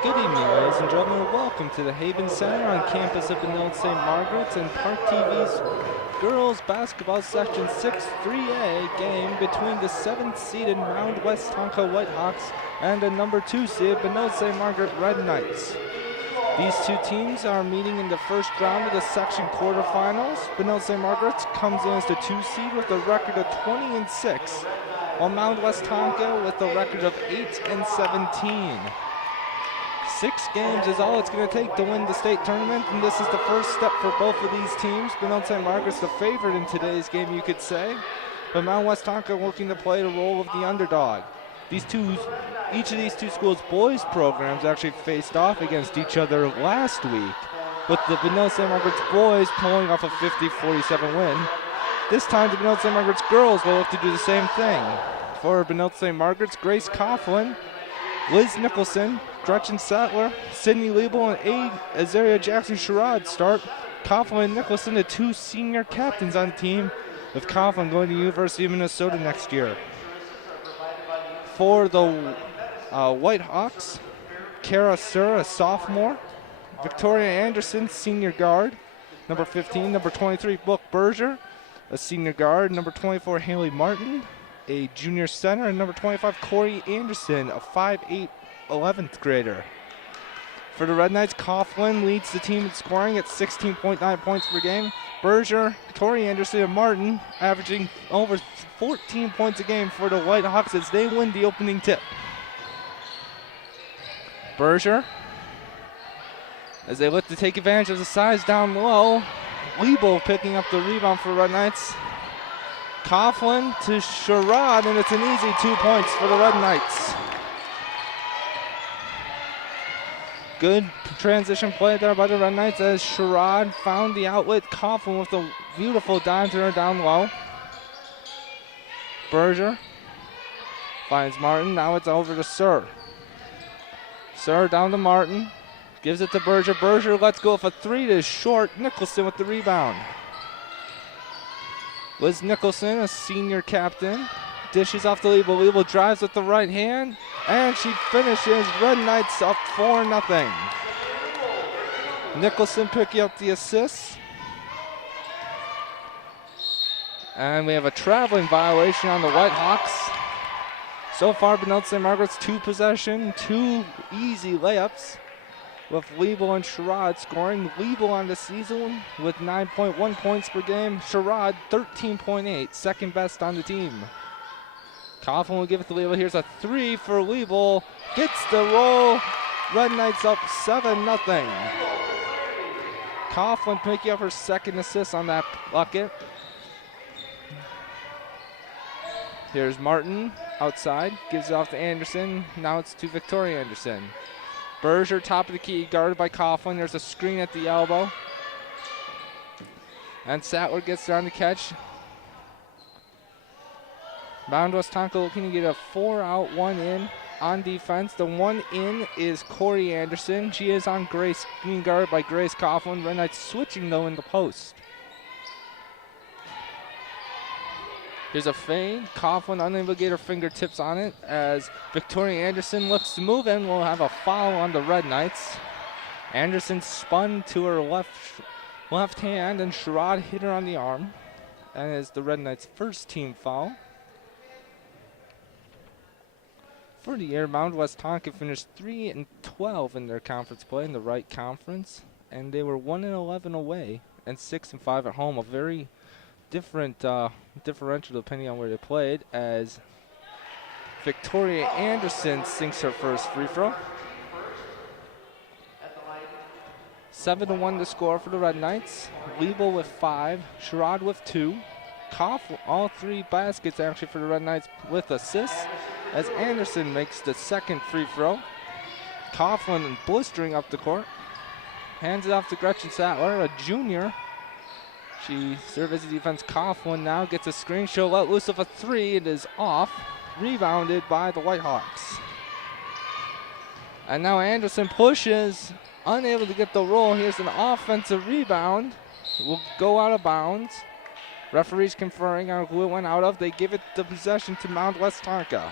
Good evening, ladies and gentlemen. Welcome to the Haven Center on campus of Benilde St. Margaret's and ParkTV's girls basketball section 6-3A game between the 7th seeded Mound-Westonka Whitehawks and the number 2 seed Benilde St. Margaret Red Knights. These two teams are meeting in the first round of the section quarterfinals. Benilde St. Margaret's comes in as the 2 seed with a record of 20-6, while Mound-Westonka with a record of 8-17. 6 games is all it's going to take to win the state tournament, and this is the first step for both of these teams. Benilde St. Margaret's the favorite in today's game, you could say, but Mound-Westonka looking to play the role of the underdog. Each of these two schools' boys programs actually faced off against each other last week, with the Benilde St. Margaret's boys pulling off a 50-47 win. This time, the Benilde St. Margaret's girls will look to do the same thing. For Benilde St. Margaret's, Grace Coughlin, Liz Nicholson, Gretchen Sattler, Sydney Liebel, and Azaria Jackson-Sherrod start. Coughlin and Nicholson, the 2 senior captains on the team, with Coughlin going to the University of Minnesota next year. For the Whitehawks, Kara Sir, a sophomore, Victoria Anderson, senior guard, number 15, number 23, Brooke Berger, a senior guard, number 24, Haley Martin, a junior center, and number 25, Corey Anderson, a 5'8", 11th grader. For the Red Knights, Coughlin leads the team in scoring at 16.9 points per game. Berger, Corey Anderson, and Martin averaging over 14 points a game for the Whitehawks as they win the opening tip. Berger, as they look to take advantage of the size down low. Liebel picking up the rebound for Red Knights. Coughlin to Sherrod, and it's an easy 2 points for the Red Knights. Good transition play there by the Red Knights as Sherrod found the outlet. Coughlin with a beautiful dime to her down low. Berger finds Martin. Now it's over to Sir. Sir down to Martin. Gives it to Berger. Berger lets go of a 3 to short. Nicholson with the rebound. Liz Nicholson, a senior captain, dishes off to Liebel. Liebel drives with the right hand, and she finishes. Red Knights up 4-0. Nicholson picking up the assists. And we have a traveling violation on the Whitehawks. So far, Benilde St. Margaret's 2 possession, 2 easy layups, with Liebel and Sherrod scoring. Liebel on the season with 9.1 points per game. Sherrod 13.8, second best on the team. Coughlin will give it to Liebel. Here's a 3 for Liebel. Gets the roll. Red Knights up 7-0. Coughlin picking up her second assist on that bucket. Here's Martin outside. Gives it off to Anderson. Now it's to Victoria Anderson. Berger, top of the key, guarded by Coughlin. There's a screen at the elbow. And Sattler gets down to catch. Mound-Westonka looking to get a 4-out, 1-in on defense. The 1-in is Corey Anderson. She is on Grace, being guarded by Grace Coughlin. Red Knights switching, though, in the post. Here's a fade. Coughlin unable to get her fingertips on it as Victoria Anderson looks to move in. We'll have a foul on the Red Knights. Anderson spun to her left hand, and Sherrod hit her on the arm. And is the Red Knights' first team foul. For the year, Mound-Westonka finished 3-12 in their conference play in the Wright Conference, and they were 1-11 away and 6-5 at home. A very different differential depending on where they played, as Victoria Anderson sinks her first free throw. 7-1 to score for the Red Knights. Liebel with 5, Sherrod with 2. Coughlin, all 3 baskets actually for the Red Knights with assists, as Anderson makes the second free throw. Coughlin blistering up the court. Hands it off to Gretchen Sattler, a junior. She serves as a defense. Coughlin now gets a screen. She'll let loose of a 3. It is off. Rebounded by the Whitehawks. And now Anderson pushes. Unable to get the roll. Here's an offensive rebound. Will go out of bounds. Referees conferring on who it went out of. They give it the possession to Mound-Westonka.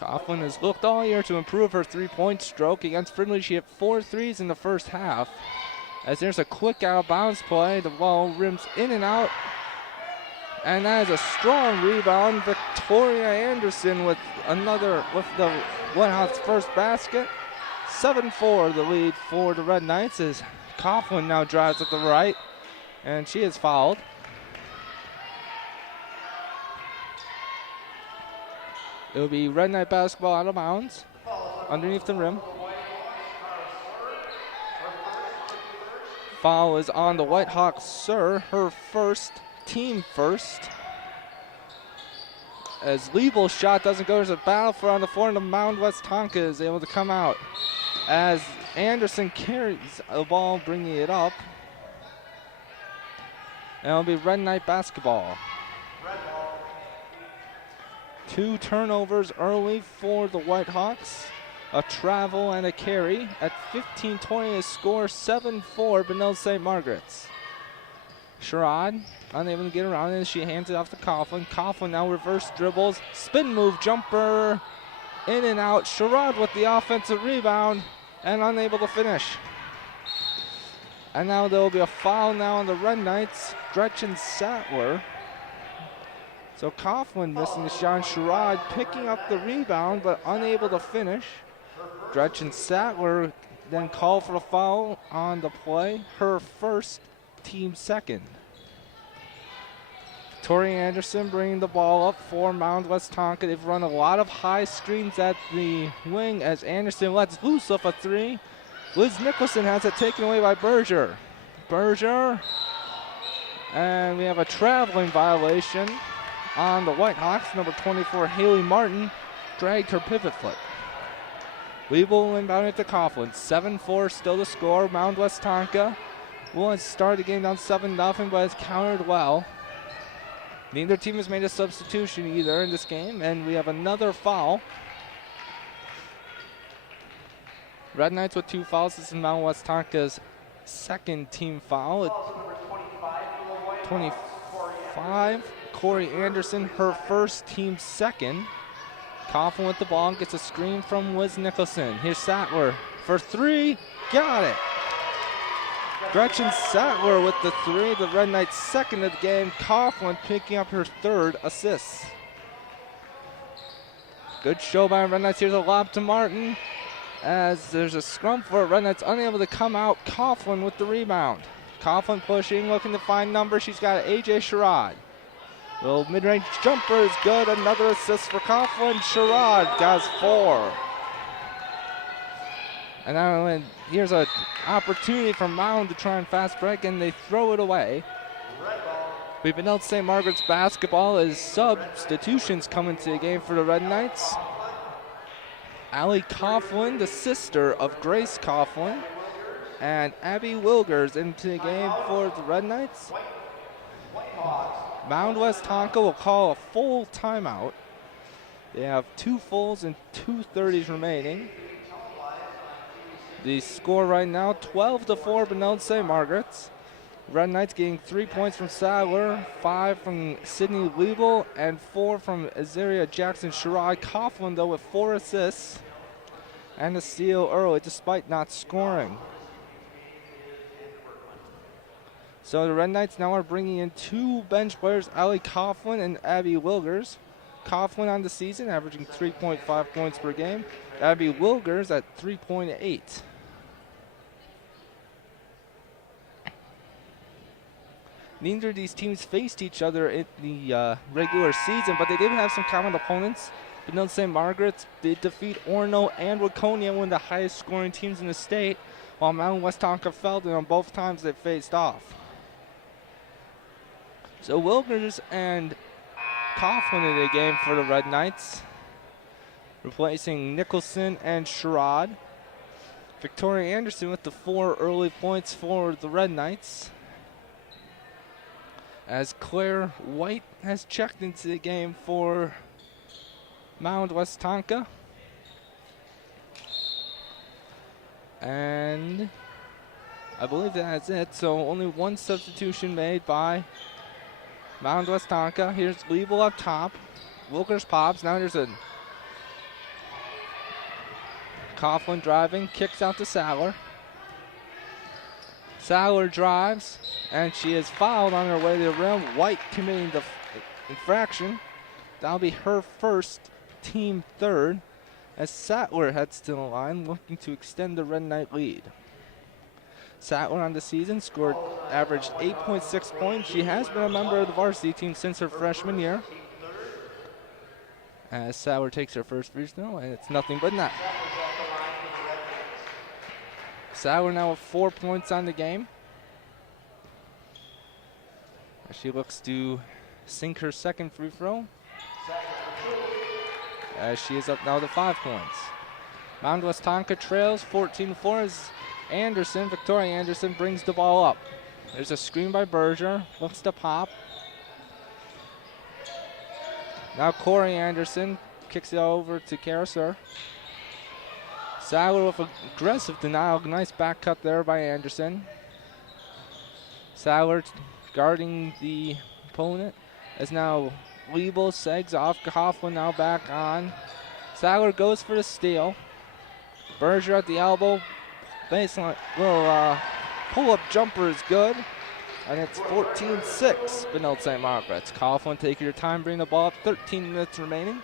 Coughlin has looked all year to improve her three-point stroke. Against Fridley, she hit 4 threes in the first half. As there's a quick out-of-bounds play, the ball rims in and out. And that is a strong rebound. Victoria Anderson with the Whitehawks' first basket. 7-4 the lead for the Red Knights as Coughlin now drives at the right, and she is fouled. It'll be Red Knight basketball out of bounds, underneath the rim. Foul is on the Whitehawks, sir, her first, team first. As Liebel's shot doesn't go, there's a battle for on the floor, and the Mound-Westonka is able to come out. As Anderson carries the ball, bringing it up. And it'll be Red Knight basketball. 2 turnovers early for the Whitehawks. A travel and a carry. At 15:20 to score, 7-4 Benilde St. Margaret's. Sherrod unable to get around it. She hands it off to Coughlin. Coughlin now reverse dribbles. Spin move jumper. In and out. Sherrod with the offensive rebound and unable to finish. And now there will be a foul now on the Red Knights. Gretchen Sattler. So Coughlin missing the shot. Sherrod picking up the rebound but unable to finish. Gretchen Sattler then called for a foul on the play. Her first, team second. Victoria Anderson bringing the ball up for Mound-Westonka. They've run a lot of high screens at the wing as Anderson lets loose off a 3. Liz Nicholson has it taken away by Berger. And we have a traveling violation on the Whitehawks. Number 24, Haley Martin, dragged her pivot foot. Liebel inbound it to Coughlin. 7-4 still to score. Mound-Westonka will start the game down 7-0, but it's countered well. Neither team has made a substitution either in this game, and we have another foul. Red Knights with 2 fouls. This is Mound-Westonka's second team foul. 25, Corey Anderson, her first, team second. Coughlin with the ball and gets a screen from Liz Nicholson. Here's Sattler for 3, got it. Gretchen Sattler with the 3, the Red Knights' second of the game. Coughlin picking up her 3rd assist. Good show by Red Knights. Here's a lob to Martin as there's a scrum for it. Red Knights unable to come out. Coughlin with the rebound. Coughlin pushing, looking to find number. She's got AJ Sherrod. Little mid-range jumper is good. Another assist for Coughlin. Sherrod does 4. And now here's an opportunity for Mound to try and fast break, and they throw it away. We've been out St. Margaret's basketball as substitutions come into the game for the Red Knights. Allie Coughlin, the sister of Grace Coughlin, and Abby Wilgers into the game for the Red Knights. Mound-Westonka will call a full timeout. They have 2 fulls and 2 30s remaining. The score right now, 12-4 Benilde St. Margaret's. Red Knights getting 3 points from Sadler, 5 from Sydney Liebel, and 4 from Azaria Jackson Sherrod. Coughlin, though, with 4 assists and a steal early, despite not scoring. So the Red Knights now are bringing in 2 bench players, Allie Coughlin and Abby Wilgers. Coughlin on the season, averaging 3.5 points per game. Abby Wilgers at 3.8. Neither of these teams faced each other in the regular season, but they did have some common opponents. Benilde St. Margaret's did defeat Orono and Waconia, one of the highest scoring teams in the state, while Mound-Westonka fell on both times they faced off. So Wilgers and Coughlin in the game for the Red Knights, replacing Nicholson and Sherrod. Victoria Anderson with the 4 early points for the Red Knights, as Claire White has checked into the game for Mound-Westonka. And I believe that's it. So only 1 substitution made by Mound-Westonka. Here's Liebel up top. Wilkers pops. Now there's a Coughlin driving, kicks out to Saller. Saller drives, and she is fouled on her way to the rim. White committing the infraction. That'll be her first, team third, as Sattler heads to the line, looking to extend the Red Knight lead. Sattler on the season averaged 8.6 points. She has been a member of the varsity team since her freshman year. As Sattler takes her first free throw, and it's nothing but net. Sattler now with 4 points on the game. As she looks to sink her second free throw, as she is up now to 5 points. Mound-Westonka trails 14-4 as Victoria Anderson brings the ball up. There's a screen by Berger, looks to pop. Now Corey Anderson kicks it over to Karasur. Sattler with aggressive denial, nice back cut there by Anderson. Sattler guarding the opponent as now Liebel segs off. Coughlin now back on. Sattler goes for the steal. Berger at the elbow. Baseline little pull-up jumper is good. And it's 14-6, Benilde St. Margaret's. Coughlin taking your time, bring the ball up. 13 minutes remaining.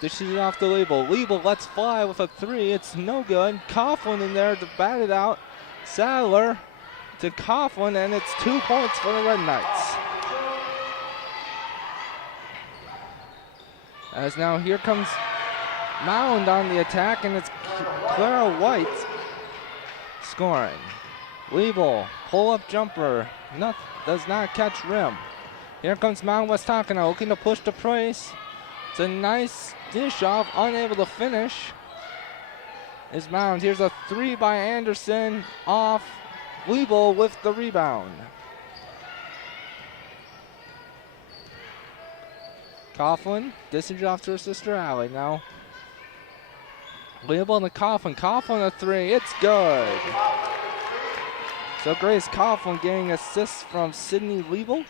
Dishes it off to Liebel. Liebel lets fly with a three. It's no good. Coughlin in there to bat it out. Sattler to Coughlin, and it's 2 points for the Red Knights. As now here comes Mound on the attack, and it's Clara White scoring. Liebel, pull-up jumper, does not catch rim. Here comes Mound-Westonka now, looking to push the press. It's a nice dish off, unable to finish. Is Mound. Here's a three by Anderson off. Liebel with the rebound. Coughlin, dishes off to her sister Allie now. Liebel to Coughlin. Coughlin a three. It's good. So Grace Coughlin getting assists from Sydney Liebel.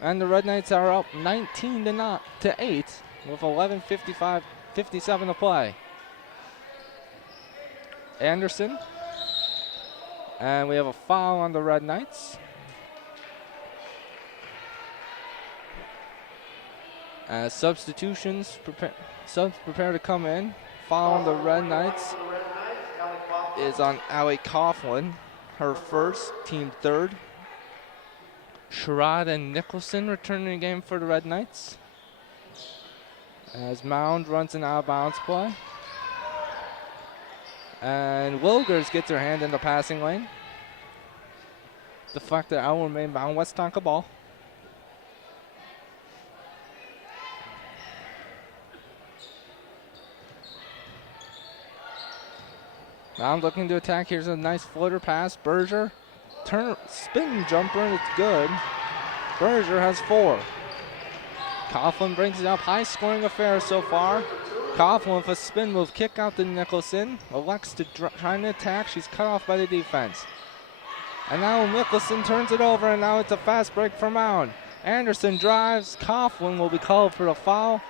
And the Red Knights are up 19 to 8 with 11:57 to play. Anderson. And we have a foul on the Red Knights. As substitutions prepare to come in. Foul on the Red Knights is on Allie Coughlin, her first, team third. Sherrod and Nicholson returning the game for the Red Knights. As Mound runs an out-of-bounds play. And Wilgers gets her hand in the passing lane. Deflected out, will remain Mound-Westonka ball. Mound looking to attack. Here's a nice floater pass. Berger, spin jumper, and it's good. Berger has 4. Coughlin brings it up. High scoring affair so far. Coughlin with a spin move, kick out to Nicholson. Elects to try to attack. She's cut off by the defense. And now Nicholson turns it over, and now it's a fast break for Mound. Anderson drives. Coughlin will be called for a foul.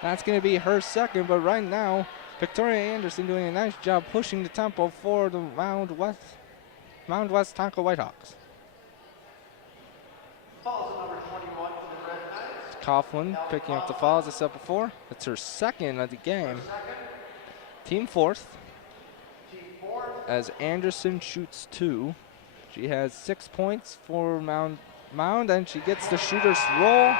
That's going to be her second, but right now, Victoria Anderson doing a nice job pushing the tempo for the Mound-Westonka Whitehawks. Coughlin picking up the foul, as I said before. It's her second of the game. Team fourth. As Anderson shoots 2. She has 6 points for Mound, and she gets the shooter's roll.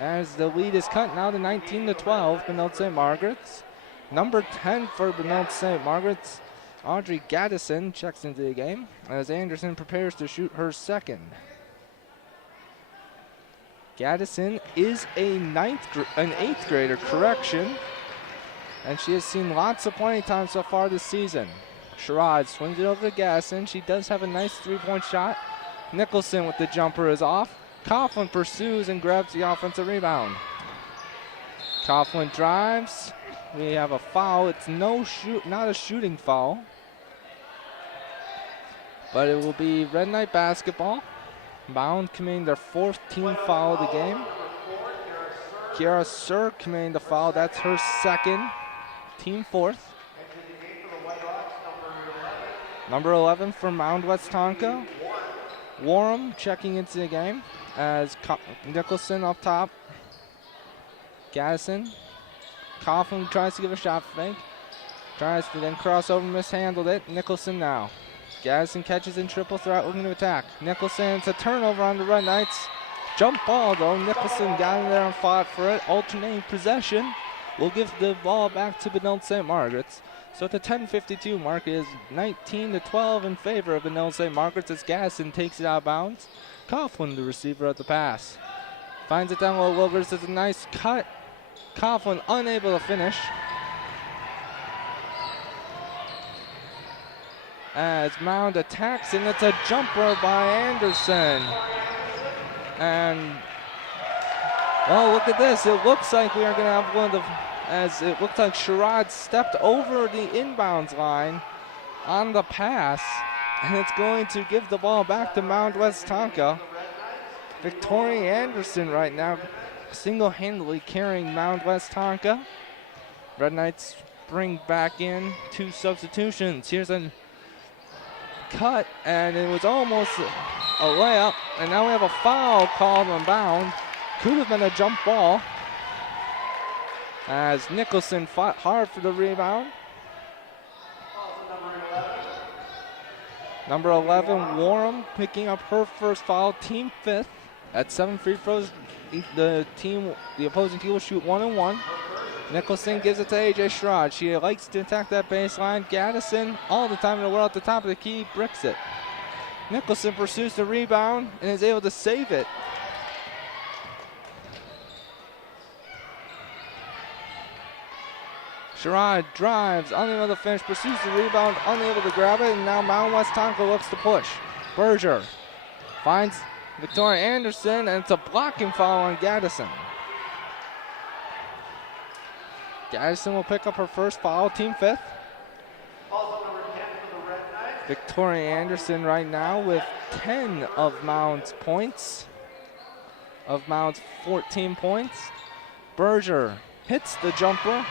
As the lead is cut now to 19 to 12, Benilde St. Margaret's. Number 10 for Benilde St. Margaret's, Audrey Gaddison checks into the game as Anderson prepares to shoot her second. Gaddison is an 8th grader, correction, and she has seen lots of playing time so far this season. Sherrod swings it over to Gaddison. She does have a nice 3-point shot. Nicholson with the jumper is off. Coughlin pursues and grabs the offensive rebound. Coughlin drives. We have a foul. It's not a shooting foul, but it will be Red Knight basketball. Mound committing their 4th team foul of the game. Kiara Sir committing the foul. That's her second, team 4th. Number 11 for Mound-Westonka. Warham checking into the game as Nicholson up top. Gaddison. Coughlin tries to give a shot fake. Tries to then cross over, mishandled it. Nicholson now. Gaddison catches in triple threat, looking to attack. Nicholson, it's a turnover on the Red Knights. Jump ball though. Nicholson got in there and fought for it. Alternating possession. We'll give the ball back to Benilde St. Margaret's. So at the 10:52 mark, it is 19-12 in favor of Benilde St. Margaret's as Gaddison takes it out of bounds. Coughlin, the receiver at the pass. Finds it down low. Wilbers does a nice cut. Coughlin unable to finish. As Mound attacks, and it's a jumper by Anderson. And, well, look at this. It looks like we are going to have one of the, as it looks like Sherrod stepped over the inbounds line on the pass, and it's going to give the ball back to Mound-Westonka. Victoria Anderson right now single-handedly carrying Mound-Westonka. Red Knights bring back in 2 substitutions. Here's a cut, and it was almost a layup, and now we have a foul called on Mound. Could have been a jump ball as Nicholson fought hard for the rebound. Number 11, Warham, picking up her first foul, team 5th. At 7 free throws, the opposing team will shoot 1 and 1. Nicholson gives it to AJ Sherrod. She likes to attack that baseline. Gaddison, all the time in the world, at the top of the key, bricks it. Nicholson pursues the rebound and is able to save it. Sherrod drives, unable to finish, pursues the rebound, unable to grab it, and now Mound-Westonka looks to push. Berger finds Victoria Anderson, and it's a blocking foul on Gaddison. Gaddison will pick up her first foul, team 5th. Victoria Anderson right now with 10 of Mound's points, of Mound's 14 points. Berger hits the jumper.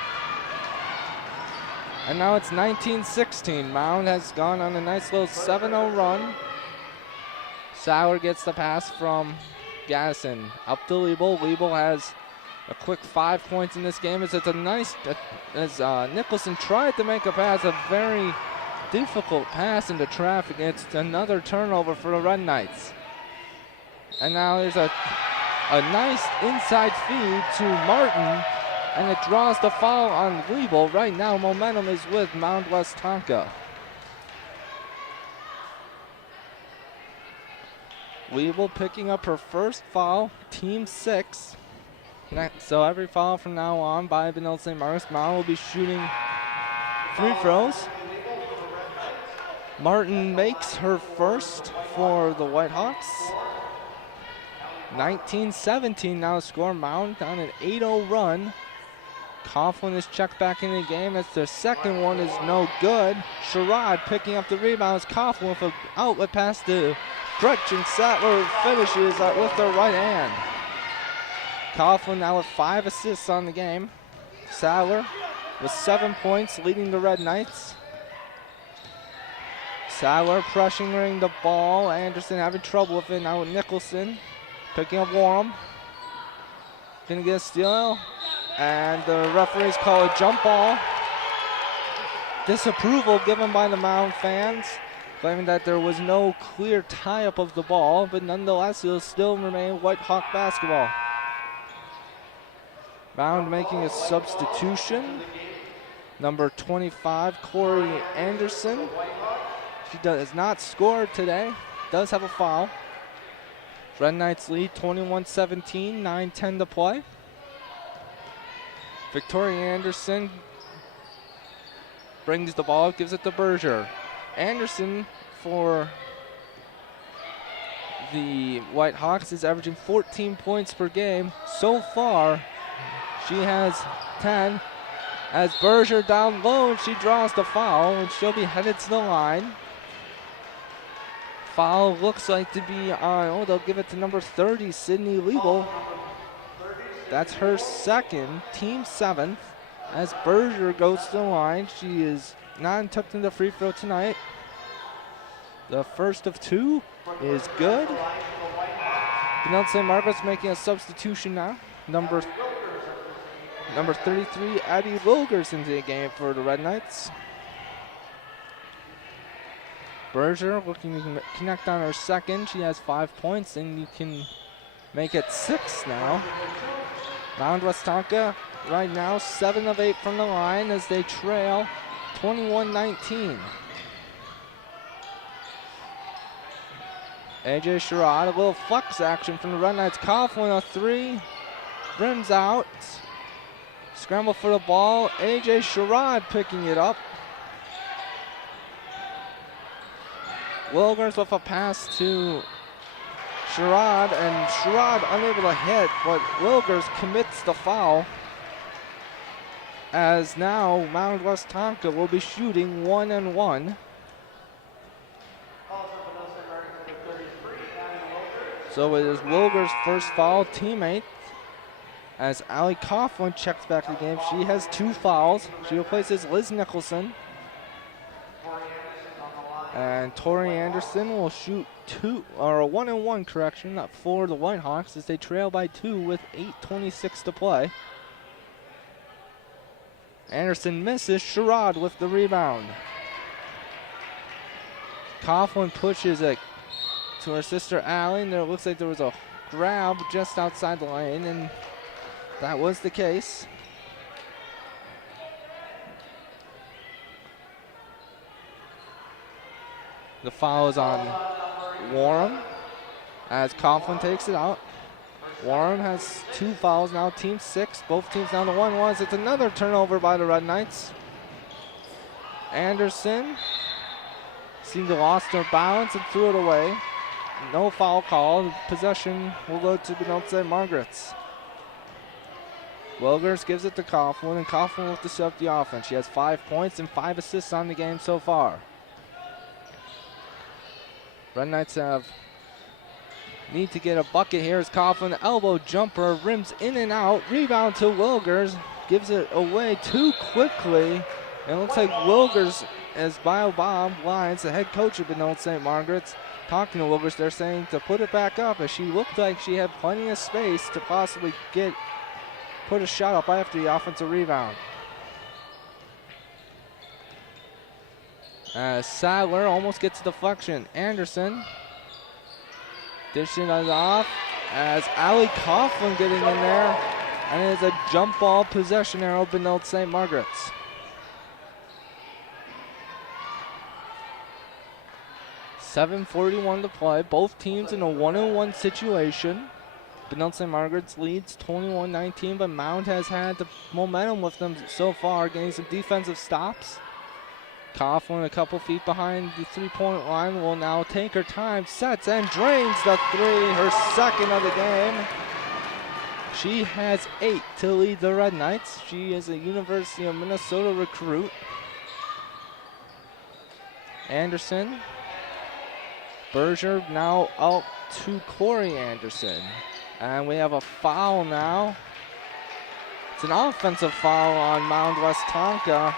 And now it's 19-16. Mound has gone on a nice little 7-0 run. Sauer gets the pass from Gaddison. Up to Liebel. Liebel has a quick 5 points in this game. It's a nice, as Nicholson tried to make a pass, a very difficult pass into traffic. It's another turnover for the Red Knights. And now there's a nice inside feed to Martin, and it draws the foul on Liebel. Right now, momentum is with Mound-Westonka. Liebel picking up her first foul, team 6. So every foul from now on by Benilde St. Margaret's. Mound will be shooting free throws. Martin makes her first for the Whitehawks. 19-17 now score. Mound on an 8-0 run. Coughlin is checked back in the game. That's their second one is no good. Sherrod picking up the rebounds. Coughlin with an outlet pass to Gretchen Sattler finishes with the right hand. Coughlin now with 5 assists on the game. Sattler with 7 points, leading the Red Knights. Sattler pressuring the ball. Anderson having trouble with it now with Nicholson. Picking up Warham. Gonna get a steal. And the referees call a jump ball. Disapproval given by the Mound fans, claiming that there was no clear tie-up of the ball, but nonetheless, it'll still remain Whitehawk basketball. Mound making a substitution. Number 25, Corey Anderson. She has not scored today, does have a foul. Red Knights lead 21-17, 9:10 to play. Victoria Anderson brings the ball, gives it to Berger. Anderson for the Whitehawks is averaging 14 points per game. So far, she has 10. As Berger down low, and she draws the foul, and she'll be headed to the line. Foul looks like to be on, they'll give it to number 30, Sydney Liebel. That's her second, team 7th. As Berger goes to the line, she is not tucked into free throw tonight. The first of two is good. Benilde St. Margaret's making a substitution now. Number 33, Addie Wilgers into the game for the Red Knights. Berger looking to connect on her second. She has 5 points, and you can make it 6 now. Mound-Westonka right now 7 of 8 from the line as they trail 21-19. AJ Sherrod, a little flex action from the Red Knights. Coughlin, a 3, rims out. Scramble for the ball. AJ Sherrod picking it up. Wilgers with a pass to Sherrod, and Sherrod unable to hit, but Wilgers commits the foul. As now Mound-Westonka will be shooting 1-1. So it is Wilgers' first foul, teammate. As Allie Coughlin checks back the game, she has 2 fouls. She replaces Liz Nicholson. And Tori Anderson will shoot a 1-1 correction for the Whitehawks as they trail by 2 with 8:26 to play. Anderson misses. Sherrod with the rebound. Coughlin pushes it to her sister Allie, and it looks like there was a grab just outside the lane, and that was the case. The foul is on Warren as Coughlin takes it out. Warren has 2 fouls now, team 6. Both teams down to 1-1. It's another turnover by the Red Knights. Anderson seemed to lost her balance and threw it away. No foul call. Possession will go to Benilde St. Margaret's. Wilgers gives it to Coughlin, and Coughlin will disrupt the offense. She has 5 points and 5 assists on the game so far. Red Knights need to get a bucket here as Coughlin, elbow jumper, rims in and out. Rebound to Wilgers, gives it away too quickly. And it looks like Wilgers, as Bob Lyons, the head coach of Benilde St. Margaret's, talking to Wilgers, they're saying to put it back up as she looked like she had plenty of space to possibly put a shot up after the offensive rebound. Sadler almost gets a deflection. Anderson dishing it off as Allie Coughlin getting in there, and it is a jump ball possession arrow Benilde St. Margaret's. .7:41 to play. Both teams in a 1-1 situation. Benilde St. Margaret's leads 21-19, but Mound has had the momentum with them so far, getting some defensive stops. Coughlin a couple feet behind the 3-point line will now take her time, sets and drains the 3, her second of the game. She has 8 to lead the Red Knights. She is a University of Minnesota recruit. Anderson. Berger now out to Corey Anderson. And we have a foul now. It's an offensive foul on Mound-Westonka.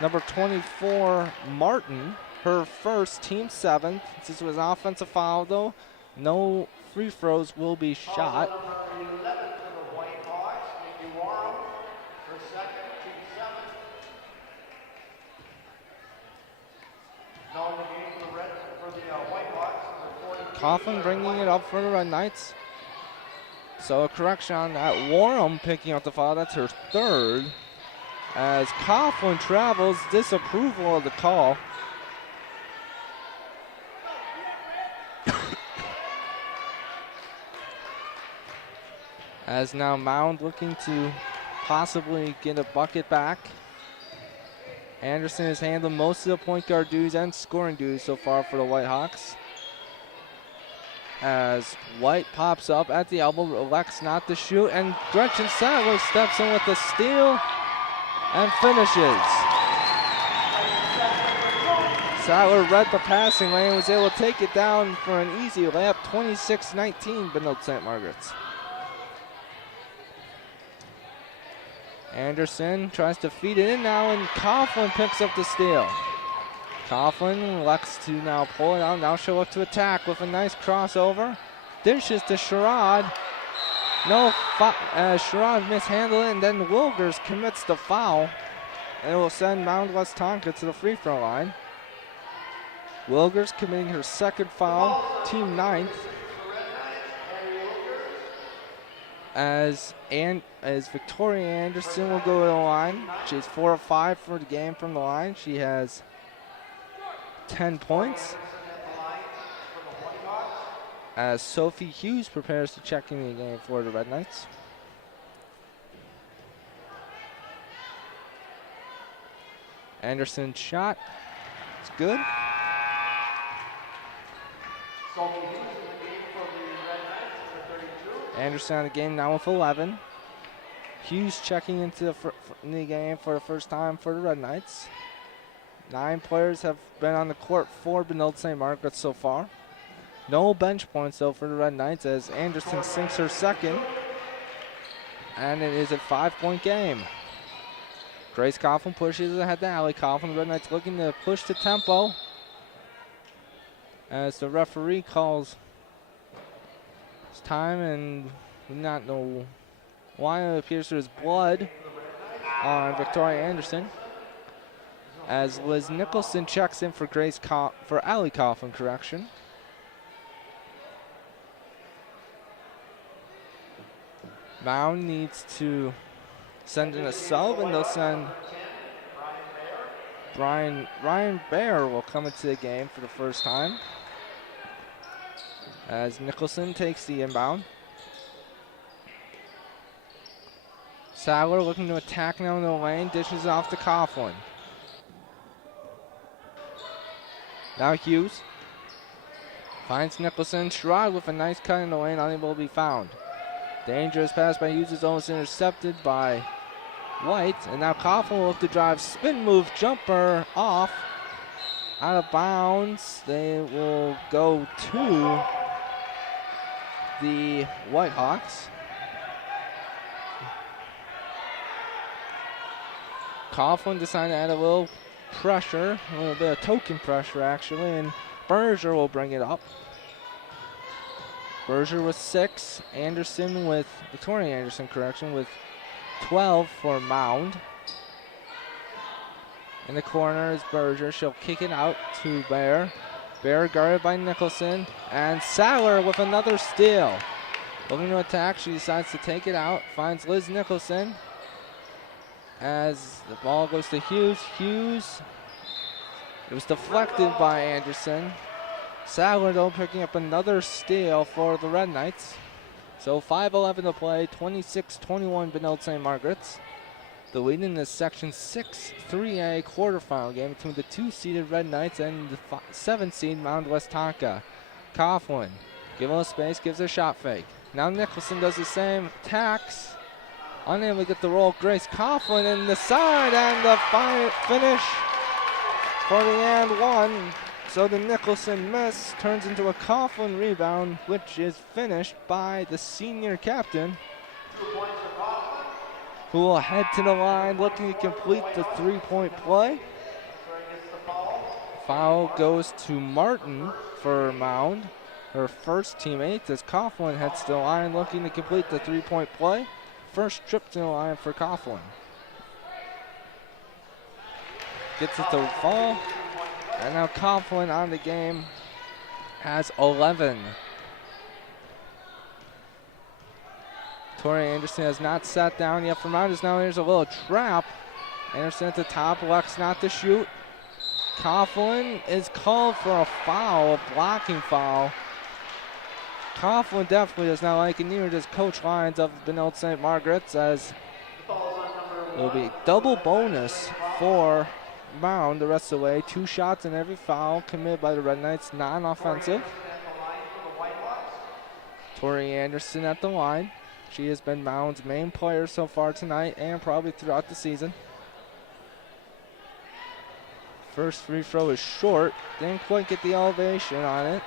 Number 24, Martin, her first, team 7th. This was an offensive foul though. No free throws will be shot. Coughlin bringing it up for the Red Knights. So a correction on that. Warham picking up the foul. That's her 3rd. As Coughlin travels, disapproval of the call. As now Mound looking to possibly get a bucket back. Anderson has handled most of the point guard duties and scoring duties so far for the Whitehawks. As White pops up at the elbow, elects not to shoot, and Gretchen Sadler steps in with the steal and finishes. Sadler read the passing lane, was able to take it down for an easy layup. 26-19, Benilde St. Margaret's. Anderson tries to feed it in now, and Coughlin picks up the steal. Coughlin elects to now pull it out. Now she'll look to attack with a nice crossover. Dishes to Sherrod. No, Sherrod mishandled it, and then Wilgers commits the foul. And it will send Mound-Westonka to the free throw line. Wilgers committing her second foul, team 9th. As Victoria Anderson will go to the line. She's 4 of 5 for the game from the line. She has 10 points. As Sophie Hughes prepares to check in the game for the Red Knights. Anderson's shot, it's good. Anderson on the game now with 11. Hughes checking into the game for the first time for the Red Knights. 9 players have been on the court for Benilde St. Margaret's so far. No bench points though for the Red Knights as Anderson sinks her second. And it is a 5-point game. Grace Coughlin pushes ahead to Allie Coughlin. The Red Knights looking to push the tempo as the referee calls it's time, and we do not know why. It appears there's blood on Victoria Anderson as Liz Nicholson checks in for for Allie Coughlin, correction. Mound needs to send in a sub, and they'll send Ryan Baer will come into the game for the first time as Nicholson takes the inbound. Sadler looking to attack now in the lane, dishes off to Coughlin. Now Hughes finds Nicholson. Sherrod with a nice cut in the lane, unable to be found. Dangerous pass by Hughes is almost intercepted by White. And now Coughlin will look to drive, spin move, jumper off. Out of bounds. They will go to the Whitehawks. Coughlin decided to add a little pressure, a little bit of token pressure actually, and Berger will bring it up. Berger with 6, Victoria Anderson, correction, with 12 for Mound. In the corner is Berger. She'll kick it out to Baer. Baer guarded by Nicholson. And Sadler with another steal. Looking to attack, she decides to take it out. Finds Liz Nicholson. As the ball goes to Hughes. It was deflected by Anderson. Sadler, though, picking up another steal for the Red Knights. So 5:11 to play, 26-21 Benilde St. Margaret's. The lead in this Section 6 3A quarterfinal game between the 2-seeded Red Knights and the 7-seed Mound-Westonka. Coughlin, give a little space, gives a shot fake. Now Nicholson does the same, attacks. Unable to get the roll, Grace Coughlin in the side, and the finish for the and one. So the Nicholson miss turns into a Coughlin rebound, which is finished by the senior captain, who will head to the line looking to complete the 3-point play. Foul goes to Martin for Mound, her first teammate, as Coughlin heads to the line looking to complete the 3-point play. First trip to the line for Coughlin. Gets it to fall. And now Coughlin on the game has 11. Tori Anderson has not sat down yet for Mound. Now here's a little trap. Anderson at the top, elects not to shoot. Coughlin is called for a foul, a blocking foul. Coughlin definitely does not like it, neither does Coach Lyons of Benilde St. Margaret's, as it will be double bonus for Mound the rest of the way. 2 shots in every foul committed by the Red Knights, non-offensive. Tori Anderson at the line. She has been Mound's main player so far tonight and probably throughout the season. First free throw is short. Didn't quite get the elevation on it.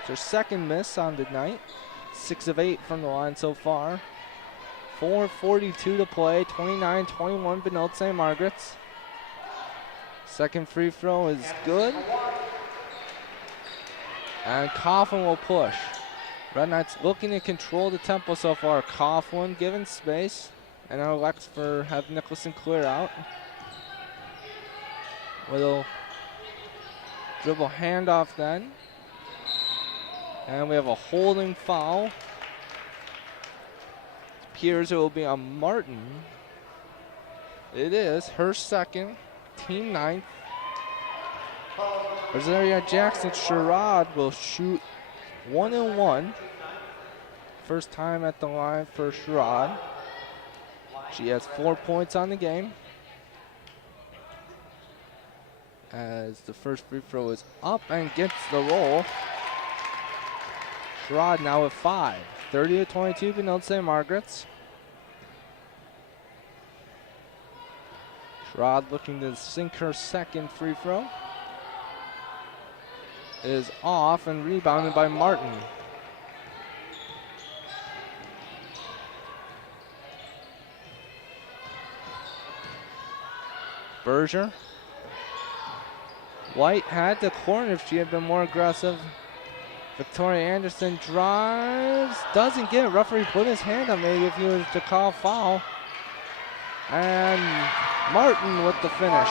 It's her second miss on the night. 6 of 8 from the line so far. 4:42 to play. 29-21 Benilde St. Margaret's. Second free throw is good. And Coughlin will push. Red Knights looking to control the tempo so far. Coughlin given space. And now elects for have Nicholson clear out. Little dribble handoff then. And we have a holding foul. It appears it will be on Martin. It is her second, team ninth. Rosaria Jackson Sherrod will shoot 1 and 1. First time at the line for Sherrod. She has 4 points on the game. As the first free throw is up and gets the roll. Sherrod now with 5. 30-22 Benilde St. Margaret's. Sherrod looking to sink her second free throw. Is off and rebounded by Martin. Berger. White had the corner if she had been more aggressive. Victoria Anderson drives, doesn't get it. Referee put his hand on maybe if he was to call foul. And Martin with the finish.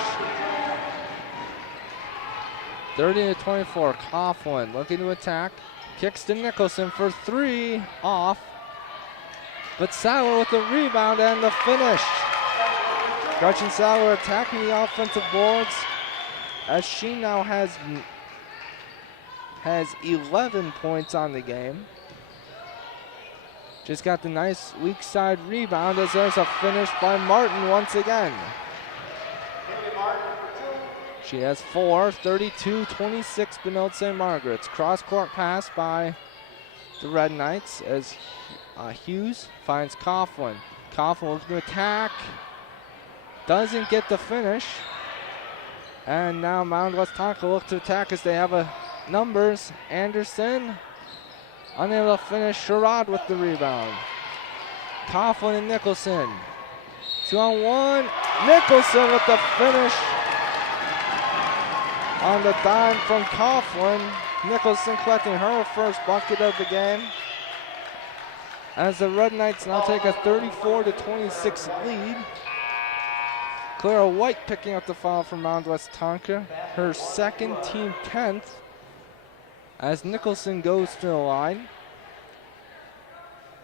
30-24, Coughlin looking to attack. Kicks to Nicholson for 3, off. But Sadler with the rebound and the finish. Gretchen Sadler attacking the offensive boards as she now has 11 points on the game. Just got the nice weak side rebound as there's a finish by Martin once again. She has 4, 32-26 Benilde St. Margaret's. Cross-court pass by the Red Knights as Hughes finds Coughlin. Coughlin looking to attack. Doesn't get the finish. And now Mound-Westonka look to attack as they have numbers. Anderson unable to finish. Sherrod with the rebound. Coughlin and Nicholson. 2-on-1. Nicholson with the finish. On the dime from Coughlin. Nicholson collecting her first bucket of the game. As the Red Knights now take a 34-26 lead. Clara White picking up the foul from Mound-Westonka. Her second, team 10th. As Nicholson goes to the line.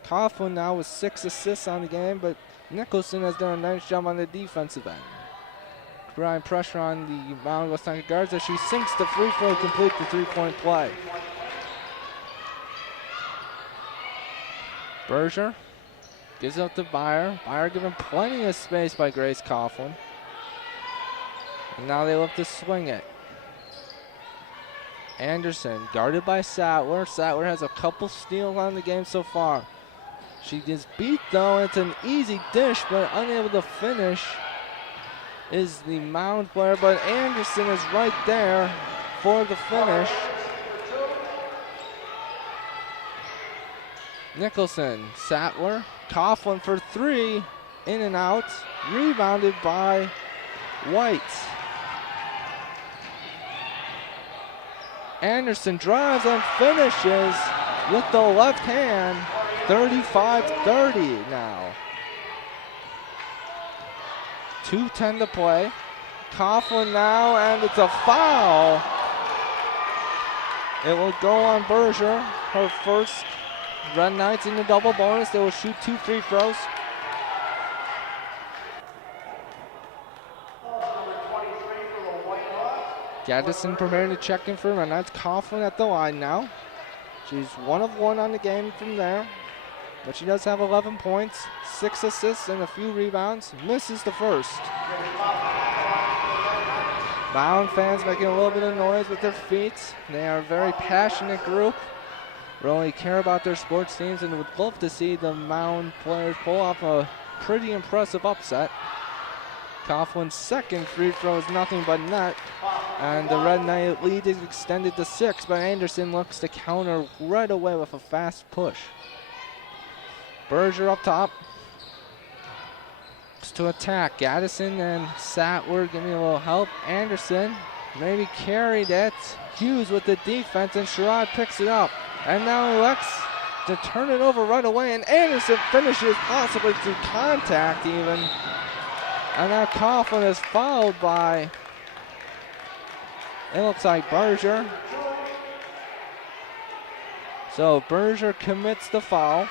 Coughlin now with 6 assists on the game, but Nicholson has done a nice job on the defensive end. Applying pressure on the Mound-Westonka guards as she sinks the free throw to complete the 3-point play. Berger gives it up to Byer. Byer given plenty of space by Grace Coughlin. And now they look to swing it. Anderson guarded by Sattler. Sattler has a couple steals on the game so far. She gets beat though. It's an easy dish, but unable to finish is the Mound player, but Anderson is right there for the finish. Nicholson, Sattler, Coughlin for 3, in and out, rebounded by White. Anderson drives and finishes with the left hand, 35-30 now. 2:10 to play. Coughlin now, and it's a foul. It will go on Berger, her first. Red Knights in the double bonus. They will shoot 2 free throws. Gaddison preparing to check in for Red Knights. Coughlin at the line now. She's 1 of 1 on the game from there. But she does have 11 points, 6 assists, and a few rebounds. Misses the first. Mound fans making a little bit of noise with their feet. They are a very passionate group. Really care about their sports teams and would love to see the Mound players pull off a pretty impressive upset. Coughlin's second free throw is nothing but net. And the Red Knight lead is extended to 6, but Anderson looks to counter right away with a fast push. Berger up top. looks to attack. Addison and Sattler giving a little help. Anderson maybe carried it. Hughes with the defense, and Sherrod picks it up. And now elects to turn it over right away, and Anderson finishes possibly through contact even. And now Coughlin is fouled by, it looks like Berger. So Berger commits the foul.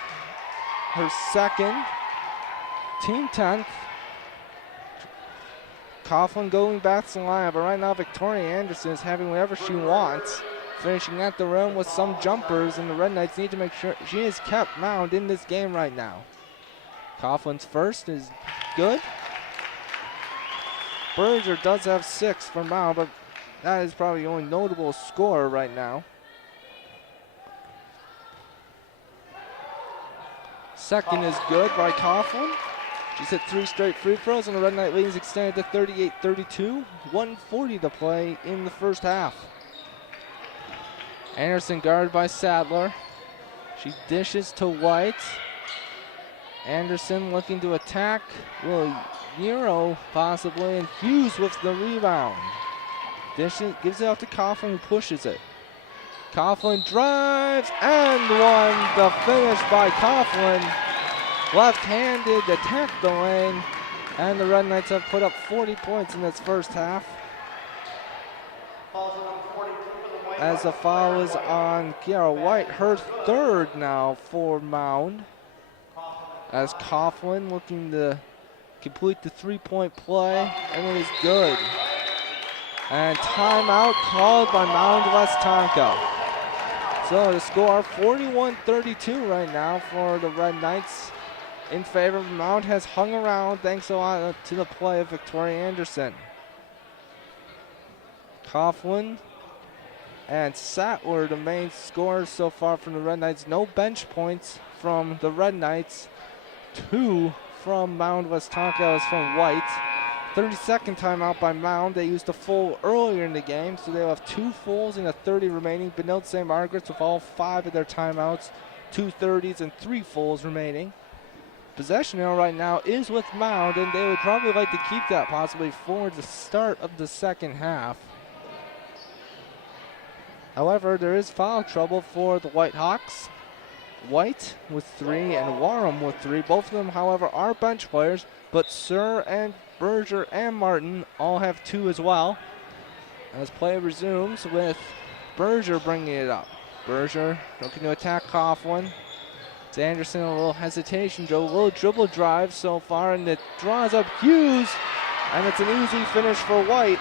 Her second, team 10th. Coughlin going back to the line, but right now Victoria Anderson is having whatever she wants, finishing at the rim with some jumpers, and the Red Knights need to make sure she has kept Mound in this game right now. Coughlin's first is good. Berger does have 6 for Mound, but that is probably the only notable scorer right now. Second is good by Coughlin. She's hit 3 straight free throws, and the Red Knight lead is extended to 38-32. 1:40 to play in the first half. Anderson guarded by Sadler. She dishes to White. Anderson looking to attack. Will Euro possibly, and Hughes with the rebound. Dishes, gives it out to Coughlin, who pushes it. Coughlin drives and one. The finish by Coughlin. Left-handed attack the lane, and the Red Knights have put up 40 points in this first half. As the foul is on Kiara White, her third now for Mound. As Coughlin looking to complete the three-point play, and it is good. And timeout called by Mound-Westonka. So the score 41-32 right now for the Red Knights in favor. Mound has hung around thanks a lot to the play of Victoria Anderson. Coughlin and Sattler, the main scorers so far from the Red Knights. No bench points from the Red Knights. 2 from Mound-Westonka, was from White. 32nd timeout by Mound. They used a full earlier in the game, so they'll have 2 fulls and a 30 remaining. Benilde St. Margaret's with all 5 of their timeouts, 2 30s and 3 fulls remaining. Possession arrow right now is with Mound, and they would probably like to keep that possibly for the start of the second half. However, there is foul trouble for the Whitehawks. White with 3 and Warham with 3. Both of them, however, are bench players, but Sir and Berger and Martin all have 2 as well. As play resumes with Berger bringing it up. Berger looking to attack Coughlin. It's Anderson, a little hesitation, a little dribble drive so far, and it draws up Hughes, and it's an easy finish for White.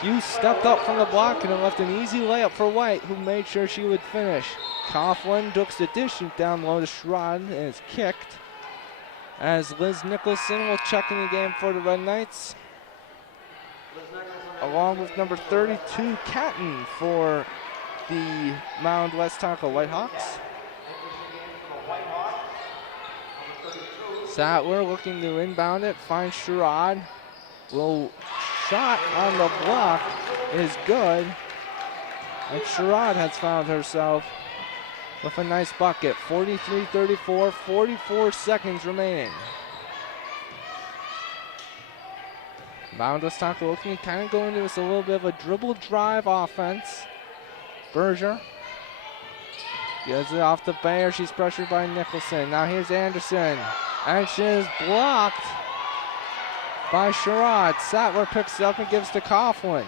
Hughes stepped up from the block, and it left an easy layup for White, who made sure she would finish. Coughlin dukes the dish down low to Sherrod, and is kicked. As Liz Nicholson will check in the game for the Red Knights, along with number 32, Catton, for the Mound-Westonka Whitehawks. Sattler looking to inbound it, finds Sherrod. Little shot on the block is good. And Sherrod has found herself with a nice bucket. 43-34, 44 seconds remaining. Mound-Westonka looking to kind of go into this a little bit of a dribble drive offense. Berger gets it off the Bayer. She's pressured by Nicholson. Now here's Anderson. And she is blocked by Sherrod. Sattler picks it up and gives to Coughlin.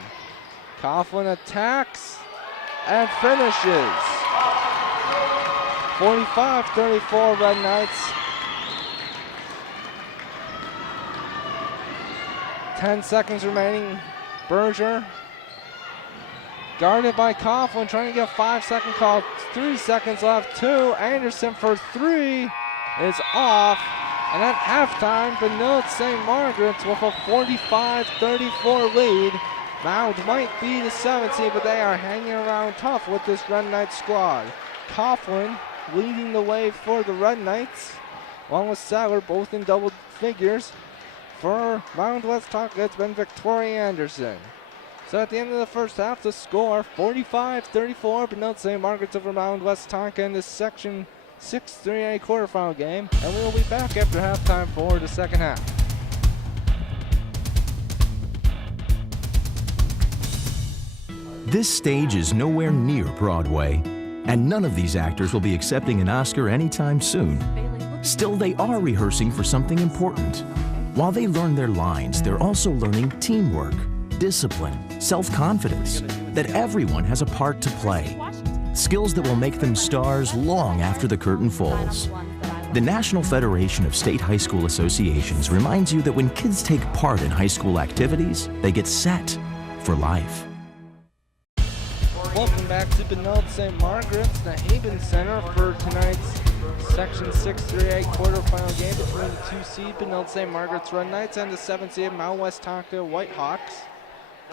Coughlin attacks and finishes. 45-34 Red Knights. 10 seconds remaining. Berger guarded by Coughlin, trying to get a 5-second call. 3 seconds left. 2. Anderson for 3 is off. And at halftime, Benilde St. Margaret's with a 45-34 lead. Mound might be the 7th seed, but they are hanging around tough with this Red Knights squad. Coughlin leading the way for the Red Knights, along with Sattler, both in double figures. For Mound-Westonka, it's been Victoria Anderson. So at the end of the first half, the score 45-34, Benilde St. Margaret's over Mound-Westonka in this section 6th 3A quarterfinal game, and we'll be back after halftime for the second half. This stage is nowhere near Broadway, and none of these actors will be accepting an Oscar anytime soon. Still, they are rehearsing for something important. While they learn their lines, they're also learning teamwork, discipline, self-confidence, that everyone has a part to play. Skills that will make them stars long after the curtain falls. The National Federation of State High School Associations reminds you that when kids take part in high school activities, they get set for life. Welcome back to Benilde St. Margaret's, the Haven Center, for tonight's Section 6 3A quarterfinal game between the 2-seed Benilde St. Margaret's Red Knights and the 7-seed Mound-Westonka Whitehawks.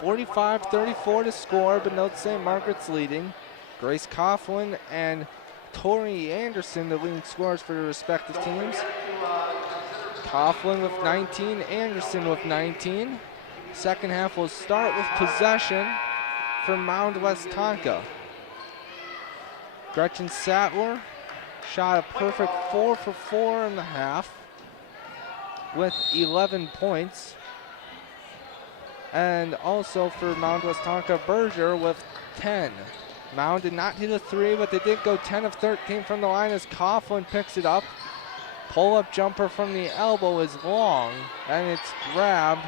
45-34 to score, Benilde St. Margaret's leading. Grace Coughlin and Tori Anderson, the leading scorers for their respective teams. Coughlin with 19, Anderson with 19. Second half will start with possession for Mound-Westonka. Gretchen Sattler shot a perfect 4 for 4 in the half with 11 points. And also for Mound-Westonka, Berger with 10. Mound did not hit a 3, but they did go 10 of 13 from the line as Coughlin picks it up. Pull-up jumper from the elbow is long, and it's grabbed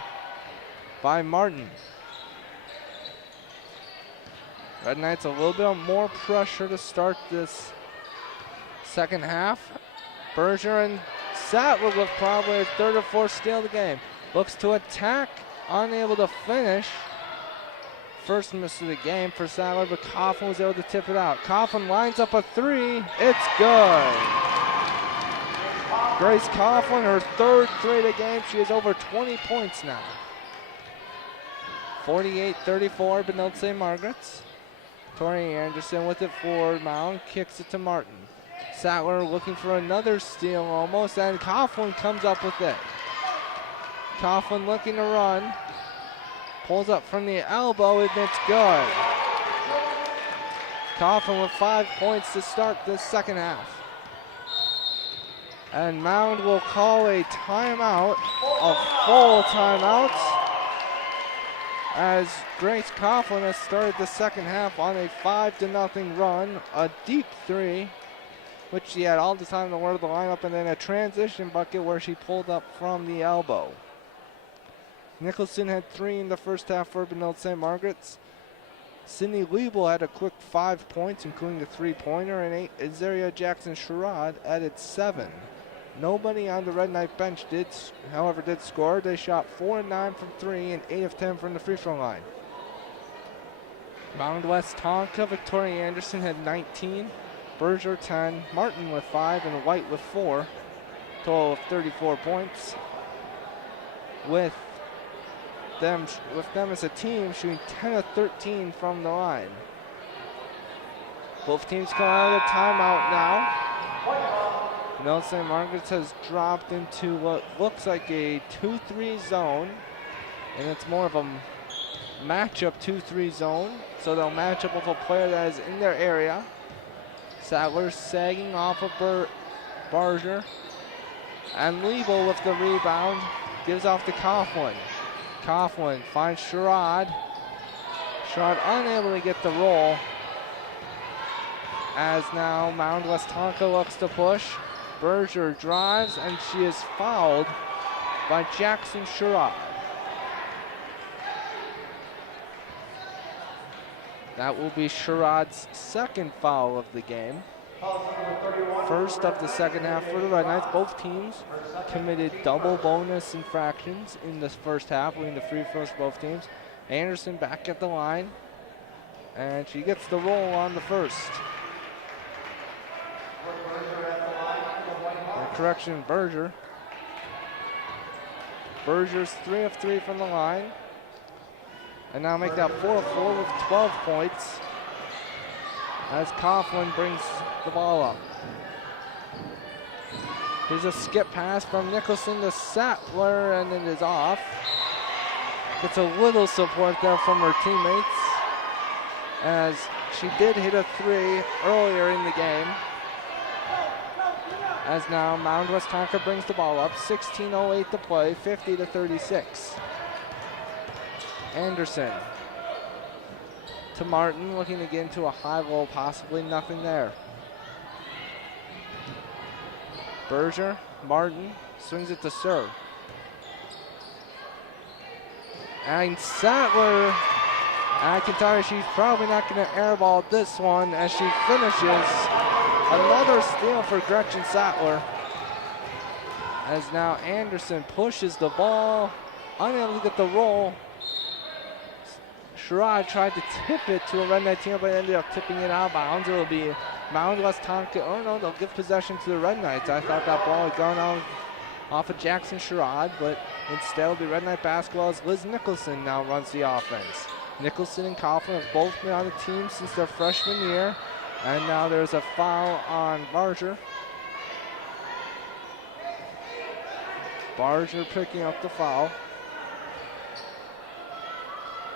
by Martin. Red Knights a little bit more pressure to start this second half. Berger and Sattler with probably a third or fourth steal of the game. Looks to attack, unable to finish. First miss of the game for Sattler, but Coughlin was able to tip it out. Coughlin lines up a 3. It's good. Grace Coughlin, her third 3 of the game. She has over 20 points now. 48-34, Benilde St. Margaret's. Tori Anderson with it for Mound, kicks it to Martin. Sattler looking for another steal almost, and Coughlin comes up with it. Coughlin looking to run. Pulls up from the elbow, and it's good. Coughlin with 5 points to start this second half. And Mound will call a timeout, a full timeout, as Grace Coughlin has started the second half on a 5-0 run, a deep 3, which she had all the time in the world of the lineup, and then a transition bucket where she pulled up from the elbow. Nicholson had 3 in the first half for Benilde St. Margaret's. Sydney Liebel had a quick 5 points, including a 3-pointer, and Azaria Jackson-Sherrod added 7. Nobody on the Red Knight bench did score. They shot 4 of 9 from 3 and 8 of 10 from the free throw line. Mound-Westonka, Victoria Anderson had 19, Berger 10, Martin with 5, and White with 4. Total of 34 points. With them as a team shooting 10 of 13 from the line. Both teams come out of the timeout now. Benilde St. Margaret's has dropped into what looks like a 2-3 zone, and it's more of a matchup 2-3 zone, so they'll match up with a player that is in their area. Sattler sagging off of Berger, and Liebel with the rebound gives off to Coughlin. Coughlin finds Sherrod. Sherrod unable to get the roll, as now Mound-Westonka looks to push. Berger drives, and she is fouled by Jackson-Sherrod. That will be Sherrod's second foul of the game. First of the second half for the Red Knights. Both teams committed double bonus infractions in this first half, leading to free throws for both teams. Anderson back at the line, and she gets the roll on the first. Correction, Berger. Berger's 3 of 3 from the line. And now make that 4 of 4 with 12 points, as Coughlin brings the ball up. Here's a skip pass from Nicholson to Sattler, and it is off. Gets a little support there from her teammates, as she did hit a 3 earlier in the game. As now Mound-Westonka brings the ball up. 16:08 to play, 50-36. Anderson to Martin, looking to get into a high-low, possibly nothing there. Berger, Martin, swings it to Sir. And Sattler, I can tell you she's probably not going to airball this one as she finishes. Another steal for Gretchen Sattler. As now Anderson pushes the ball, unable to get the roll. Sherrod tried to tip it to a Red Knight team, but ended up tipping it out of bounds. It'll be Mound-Westonka. Oh no, they'll give possession to the Red Knights. I thought that ball had gone out off of Jackson Sherrod, but instead it'll be Red Knight basketball as Liz Nicholson now runs the offense. Nicholson and Coughlin have both been on the team since their freshman year, and now there's a foul on Barger. Barger picking up the foul.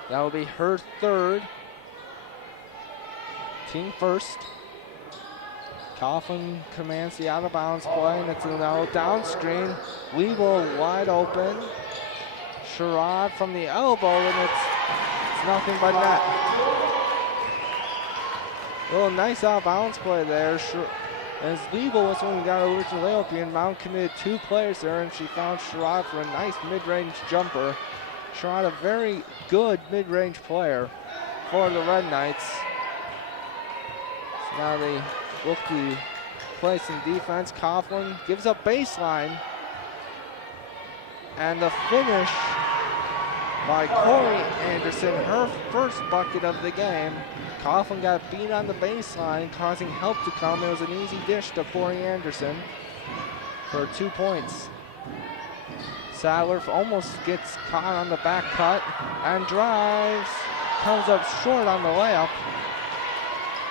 That will be her third. Team first. Coughlin commands the out-of-bounds play, and it's now down screen. Weeble wide open. Sherrod from the elbow, and it's nothing but net. A little nice out-of-bounds play there. As Weeble was the one who got over to layup, and Mount committed two players there, and she found Sherrod for a nice mid-range jumper. Sherrod, a very good mid-range player for the Red Knights. So now they look to play some defense. Coughlin gives up baseline. And the finish by Corey Anderson, her first bucket of the game. Coughlin got beat on the baseline, causing help to come. It was an easy dish to Corey Anderson for 2 points. Sattler almost gets caught on the back cut and drives, comes up short on the layup.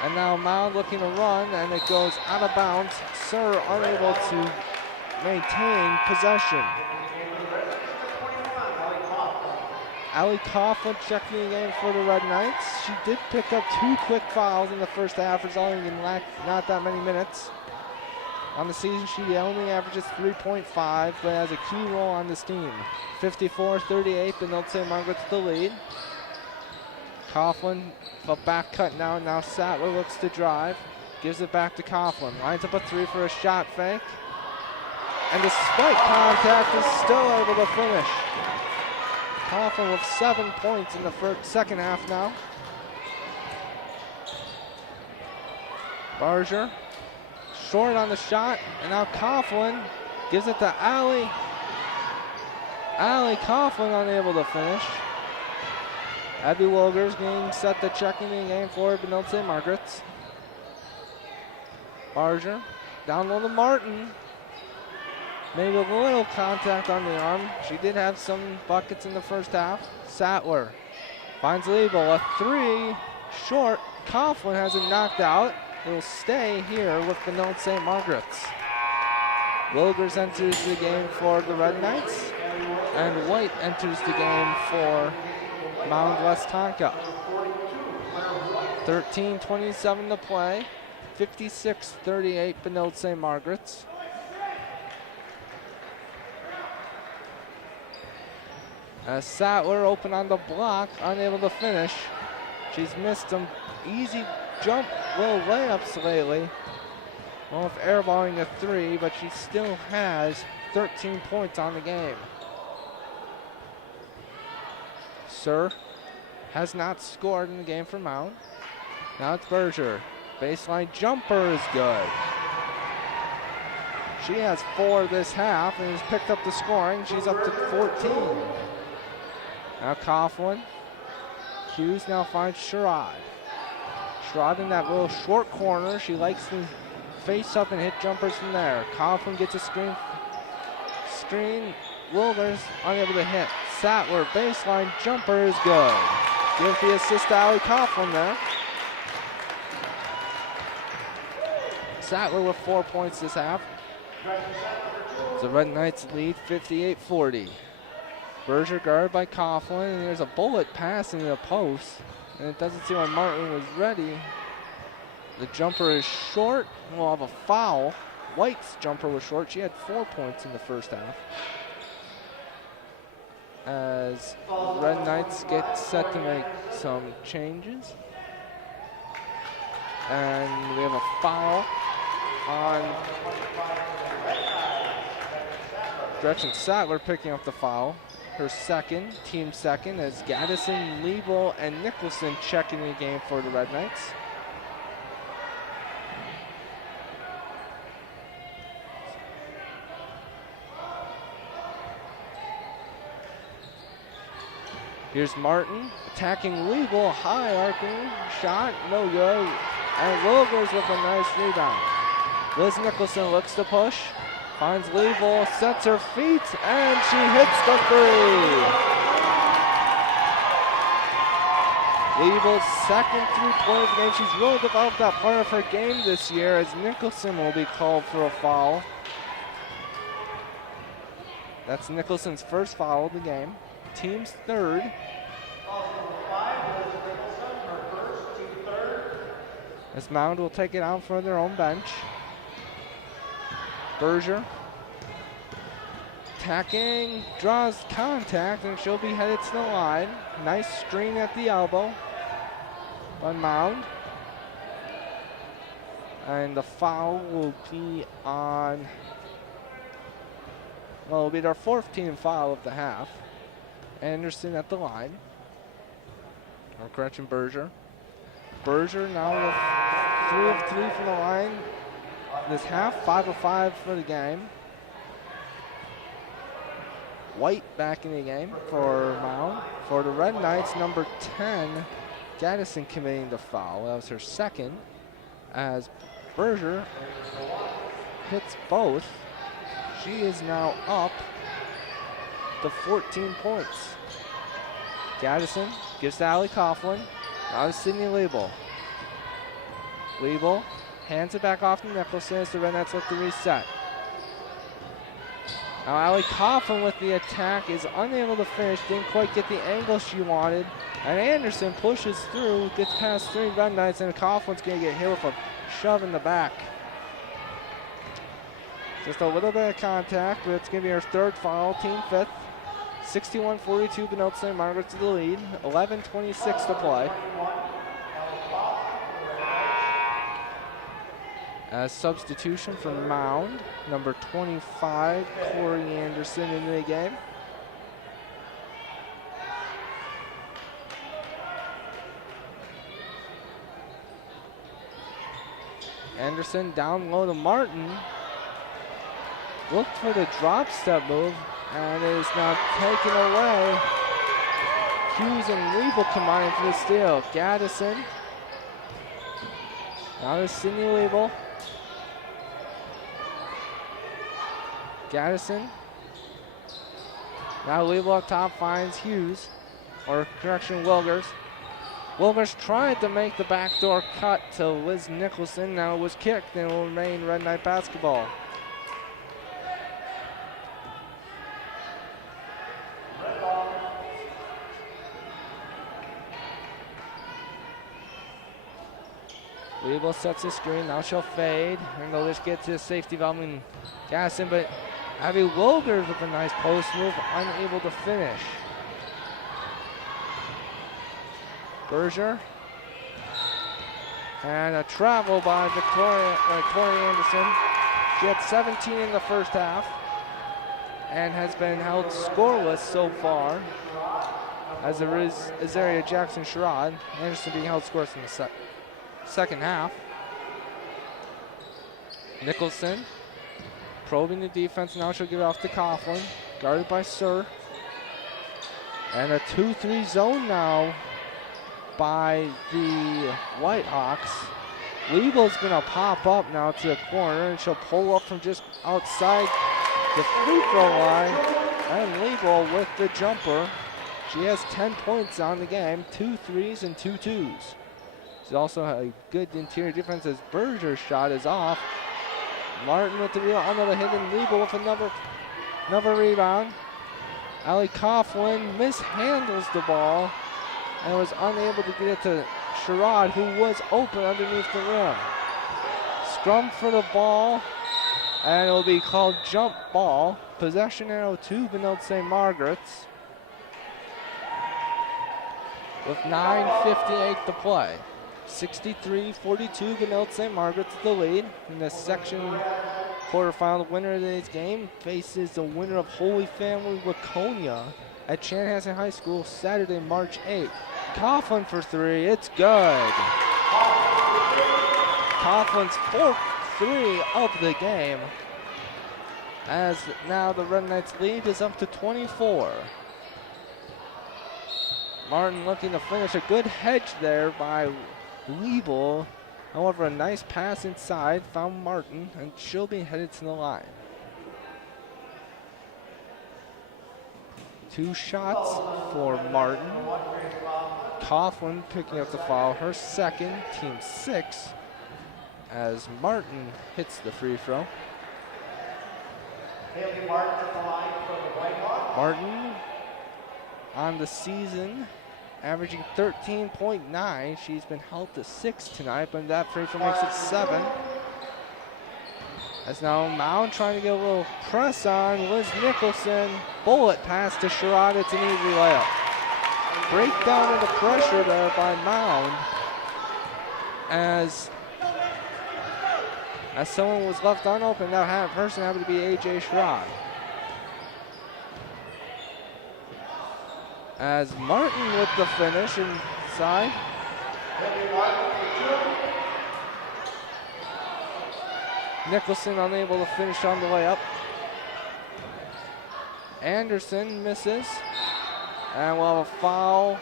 And now Mound looking to run, and it goes out of bounds. Sir unable to maintain possession. Allie Coughlin checking the game for the Red Knights. She did pick up 2 quick fouls in the first half, resulting in not that many minutes. On the season, she only averages 3.5, but has a key role on this team. 54-38, Benilde St. Margaret's the lead. Coughlin, a back cut now. Now Sattler looks to drive. Gives it back to Coughlin. Lines up a 3 for a shot fake. And despite contact, is still able to finish. Coughlin with 7 points in the second half now. Barger. Short on the shot, and now Coughlin gives it to Allie. Allie Coughlin unable to finish. Abby Wilgers getting set to check in the game for Benilde St. Margaret's. Barger down low to Martin. Maybe a little contact on the arm. She did have some buckets in the first half. Sattler finds Liebel, a 3 short. Coughlin has it knocked out. It will stay here with Benilde St. Margaret's. Wilgers enters the game for the Red Knights, and White enters the game for Mound-Westonka. 13:27 to play, 56-38 Benilde St. Margaret's. As Sattler open on the block, unable to finish. She's missed some easy jump little layups lately. Well, if airballing a 3, but she still has 13 points on the game. Sir has not scored in the game for Mount. Now it's Berger. Baseline jumper is good. She has 4 this half and has picked up the scoring. She's up to 14. Now Coughlin. Hughes now finds Sherrod. Sherrod in that little short corner. She likes to face up and hit jumpers from there. Coughlin gets a screen. Wilgers unable to hit. Sattler baseline jumper is good. Give the assist to Allie Coughlin there. Sattler with 4 points this half. The Red Knights lead 58-40. Berger guarded by Coughlin, and there's a bullet pass into the post, and it doesn't seem like Martin was ready. The jumper is short, and we'll have a foul. White's jumper was short. She had 4 points in the first half. As Red Knights get set to make some changes. And we have a foul on Gretchen Sattler picking up the foul. Her second, team second, as Gaddison, Liebel, and Nicholson checking the game for the Red Knights. Here's Martin attacking Liebel, high arcing shot, no good. And Wilgers with a nice rebound. Liz Nicholson looks to push, finds Liebel, sets her feet, and she hits the three. Liebel's second 3-point game. She's really developed that part of her game this year, as Nicholson will be called for a foul. That's Nicholson's first foul of the game. Team's third. As Mound will take it out for their own bench. Berger attacking, draws contact, and she'll be headed to the line. Nice screen at the elbow by Mound. And the foul will be on, well, it'll be their fourth team foul of the half. Anderson at the line. Or correction, Berger. Berger now with 3 of 3 from the line this half, 5 of 5 for the game. White back in the game for Mound. For the Red Knights, number 10, Gaddison committing the foul. That was her second, as Berger hits both. She is now up to 14 points. Gaddison gives to Allie Coughlin. Now to Sydney Liebel. Liebel hands it back off to Nicholson as the Red Knights look to reset. Now Allie Coughlin with the attack is unable to finish, didn't quite get the angle she wanted. And Anderson pushes through, gets past 3 Red Knights, and Coughlin's going to get hit with a shove in the back. Just a little bit of contact, but it's going to be her third foul, team fifth. 61-42, Benilde St. Margaret to the lead. 11:26 to play. As substitution for Mound, number 25, Corey Anderson into the game. Anderson down low to Martin. Looked for the drop step move, and it is now taken away. Hughes and Liebel combining for the steal. Gaddison. Now to Sydney Liebel. Gaddison. Now Liebel up top finds Hughes, or correction, Wilgers. Wilgers tried to make the backdoor cut to Liz Nicholson. Now it was kicked and will remain Red Knight basketball. Liebel sets the screen, now she'll fade, and they'll just get to the safety valve and Gaddison, but Abby Wilgers with a nice post move, unable to finish. Berger, and a travel by Victoria Anderson. She had 17 in the first half, and has been held scoreless so far, as there is Azaria Jackson-Sherrod. Anderson being held scoreless in the second half. Nicholson probing the defense. Now she'll give it off to Coughlin, guarded by Sir. And a 2-3 zone now by the Whitehawks. Liebel's gonna pop up now to the corner, and she'll pull up from just outside the free throw line. And Liebel with the jumper. She has 10 points on the game, 2 threes and 2 twos. She's also a good interior defense as Berger's shot is off. Martin with the rebound, another hit, and Liebel with another rebound. Allie Coughlin mishandles the ball and was unable to get it to Sherrod, who was open underneath the rim. Scrum for the ball, And it'll be called jump ball. Possession arrow to Benilde St. Margaret's. With 9:58 to play. 63-42, Benilde St. Margaret's the lead. In the section quarterfinal, the winner of today's game faces the winner of Holy Family Laconia at Chanhassen High School Saturday, March 8th. Coughlin for three, it's good. Coughlin's fourth three of the game. As now the Red Knights lead is up to 24. Martin looking to finish. A good hedge there by Liebel. However, a nice pass inside found Martin, and she'll be headed to the line. Two shots for Martin. Coughlin picking up the foul, her second, team 6, as Martin hits the free throw. Martin on the season averaging 13.9. She's been held to 6 tonight, but that free throw makes it 7. As now Mound trying to get a little press on Liz Nicholson. Bullet pass to Sherrod. It's an easy layup. Breakdown into pressure there by Mound. As someone was left unopened, that person happened to be AJ Sherrod. As Martin with the finish inside. Nicholson unable to finish on the layup. Anderson misses. And we'll have a foul.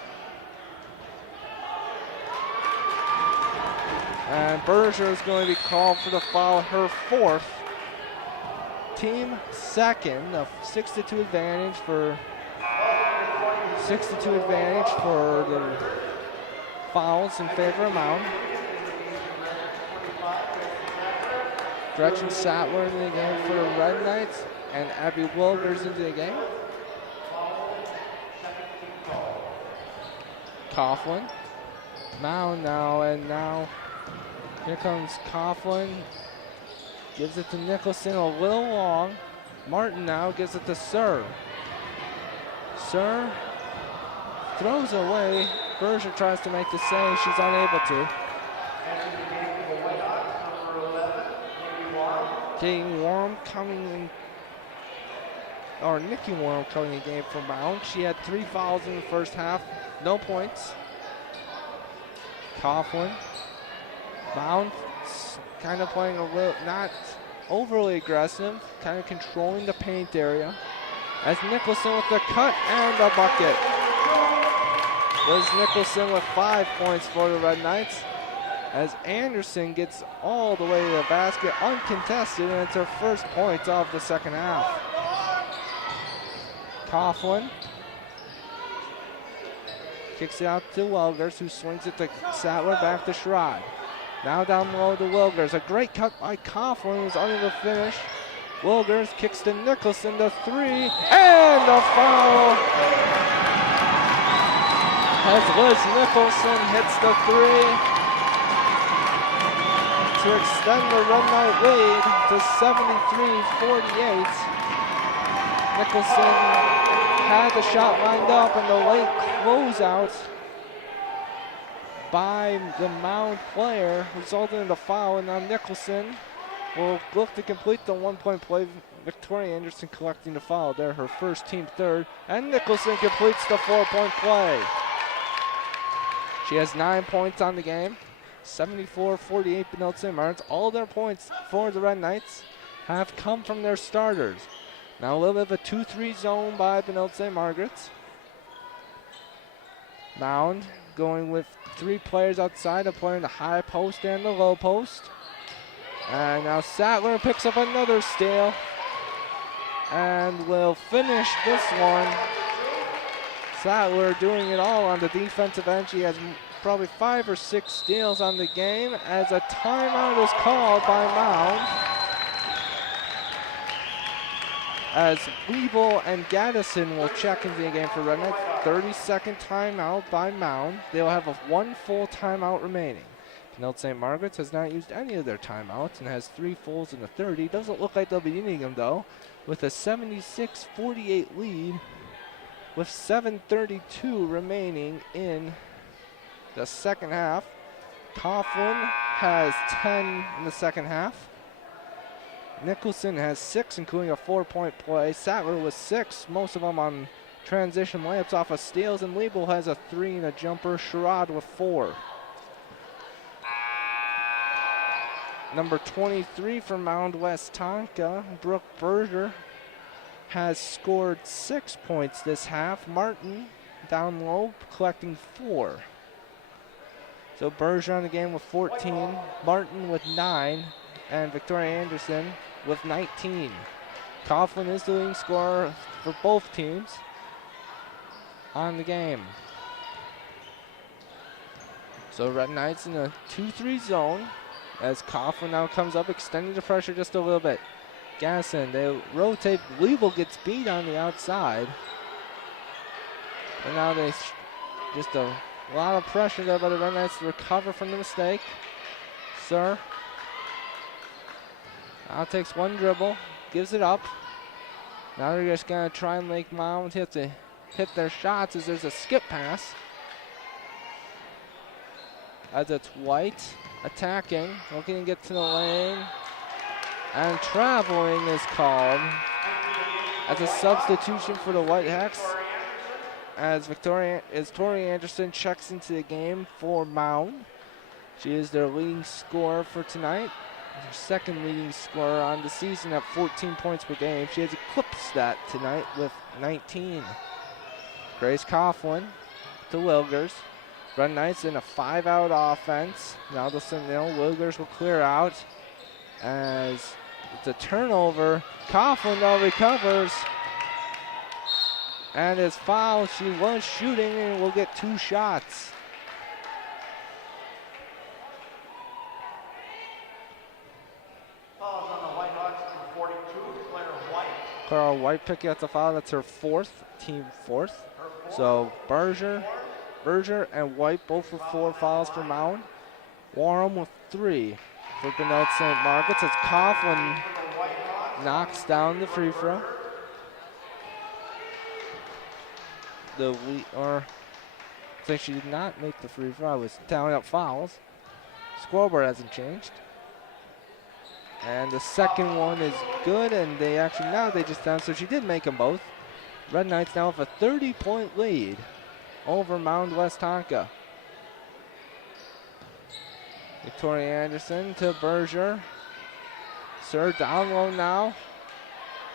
And Berger is going to be called for the foul, her 4th. Team 2nd, a 6-2 advantage for the fouls in favor of Mound. Gretchen Sattler into the game for the Red Knights, and Abby Wilgers into the game. Coughlin. Mound now, and now here comes Coughlin. Gives it to Nicholson, a little long. Martin now gives it to Sir. Sir throws away. Berger tries to make the save. She's unable to. Getting Warm coming in, or Nikki Warm coming in the game for Mound. She had 3 fouls in the first half, no points. Coughlin. Mound kind of playing a little, not overly aggressive, kind of controlling the paint area. As Nicholson with the cut and a bucket. Liz Nicholson with 5 points for the Red Knights. As Anderson gets all the way to the basket uncontested, and it's her first point of the second half. Coughlin kicks it out to Wilgers, who swings it to Sattler, back to Sherrod. Now down low to Wilgers. A great cut by Coughlin, who's unable to finish. Wilgers kicks to Nicholson, to 3, and a foul! As Liz Nicholson hits the 3 to extend the Red Knight lead to 73-48. Nicholson had the shot lined up, and the late closeout by the Mound player resulted in a foul, and now Nicholson will look to complete the 1-point play. Victoria Anderson collecting the foul there, her first, team 3rd, and Nicholson completes the 4-point play. She has 9 points on the game. 74-48 Benilde St. Margaret's. All their points for the Red Knights have come from their starters. Now a little bit of a 2-3 zone by Benilde St. Margaret's. Mound going with 3 players outside, a player in the high post and the low post. And now Sattler picks up another steal and will finish this one. Sattler doing it all on the defensive end. She has probably 5 or 6 steals on the game, as a timeout is called by Mound. As Liebel and Gaddison will check into the game for Red Knights. 30-second timeout by Mound. They will have 1 full timeout remaining. Benilde St. Margaret's has not used any of their timeouts and has 3 fulls in the 30. Doesn't look like they'll be needing them though, with a 76-48 lead with 7:32 remaining in the second half. Coughlin has 10 in the second half. Nicholson has 6, including a 4-point play. Sattler with 6, most of them on transition layups off of steals, and Liebel has a 3 and a jumper. Sherrod with 4. Number 23 for Mound-Westonka, Brooke Berger, has scored 6 points this half. Martin down low, collecting 4. So Berger on the game with 14, Martin with 9, and Victoria Anderson with 19. Coughlin is the leading scorer for both teams on the game. So Red Knights in a 2-3 zone as Coughlin now comes up, extending the pressure just a little bit. Gasson, they rotate. Liebel gets beat on the outside. And now they just a lot of pressure there by the Red Knights to recover from the mistake. Sir now takes one dribble, gives it up. Now they're just going to try and make Mound hit their shots as there's a skip pass. As it's White attacking, looking to get to the lane. And traveling is called as a substitution for the Whitecaps, as Tori Anderson checks into the game for Mound. She is their leading scorer for tonight. Her second leading scorer on the season at 14 points per game. She has eclipsed that tonight with 19. Grace Coughlin to Wilgers. Red Knights in a 5-out offense. Now the Sentinel, Wilgers will clear out as it's a turnover. Coughlin though recovers and is fouled. She was shooting and will get 2 shots. Fouls on the Whitehawks, number 42, Clara White. Clara White picking up the foul. That's her 4th, team 4th. So Berger and White both with 4 fouls for Mound. Warham with 3 for Benilde St. Margaret's as Coughlin knocks down the free throw. I think she did not make the free throw. I was tallying up fouls. Scoreboard hasn't changed. And the second one is good, and they just down, so she did make them both. Red Knights now with a 30-point lead over Mound-Westonka. Victoria Anderson to Berger. Sir down low now.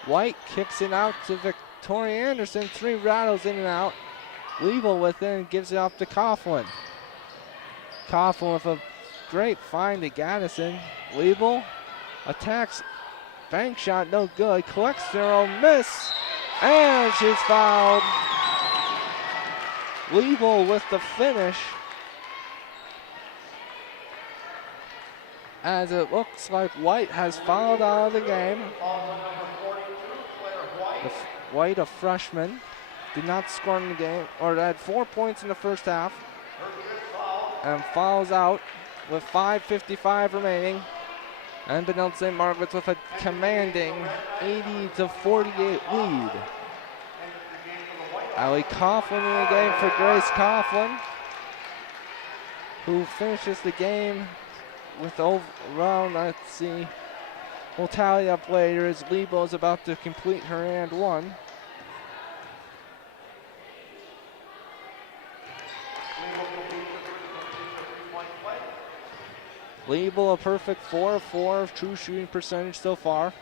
White kicks it out to Victoria Anderson. 3 rattles in and out. Liebel with it and gives it off to Coughlin. Coughlin with a great find to Gaddison. Liebel attacks. Bank shot, no good. Collects their own miss. And she's fouled. Liebel with the finish. As it looks like White has fouled out of the game. White, a freshman, did not score in the game, or had 4 points in the first half, and fouls out with 5:55 remaining. And Benilde St. Margaret's with a commanding 80-48 lead. Allie Coughlin in the game for Grace Coughlin, who finishes the game with around, let's see, we'll tally up later as Liebel is about to complete her and one. Liebel a perfect 4 of 4 of true shooting percentage so far.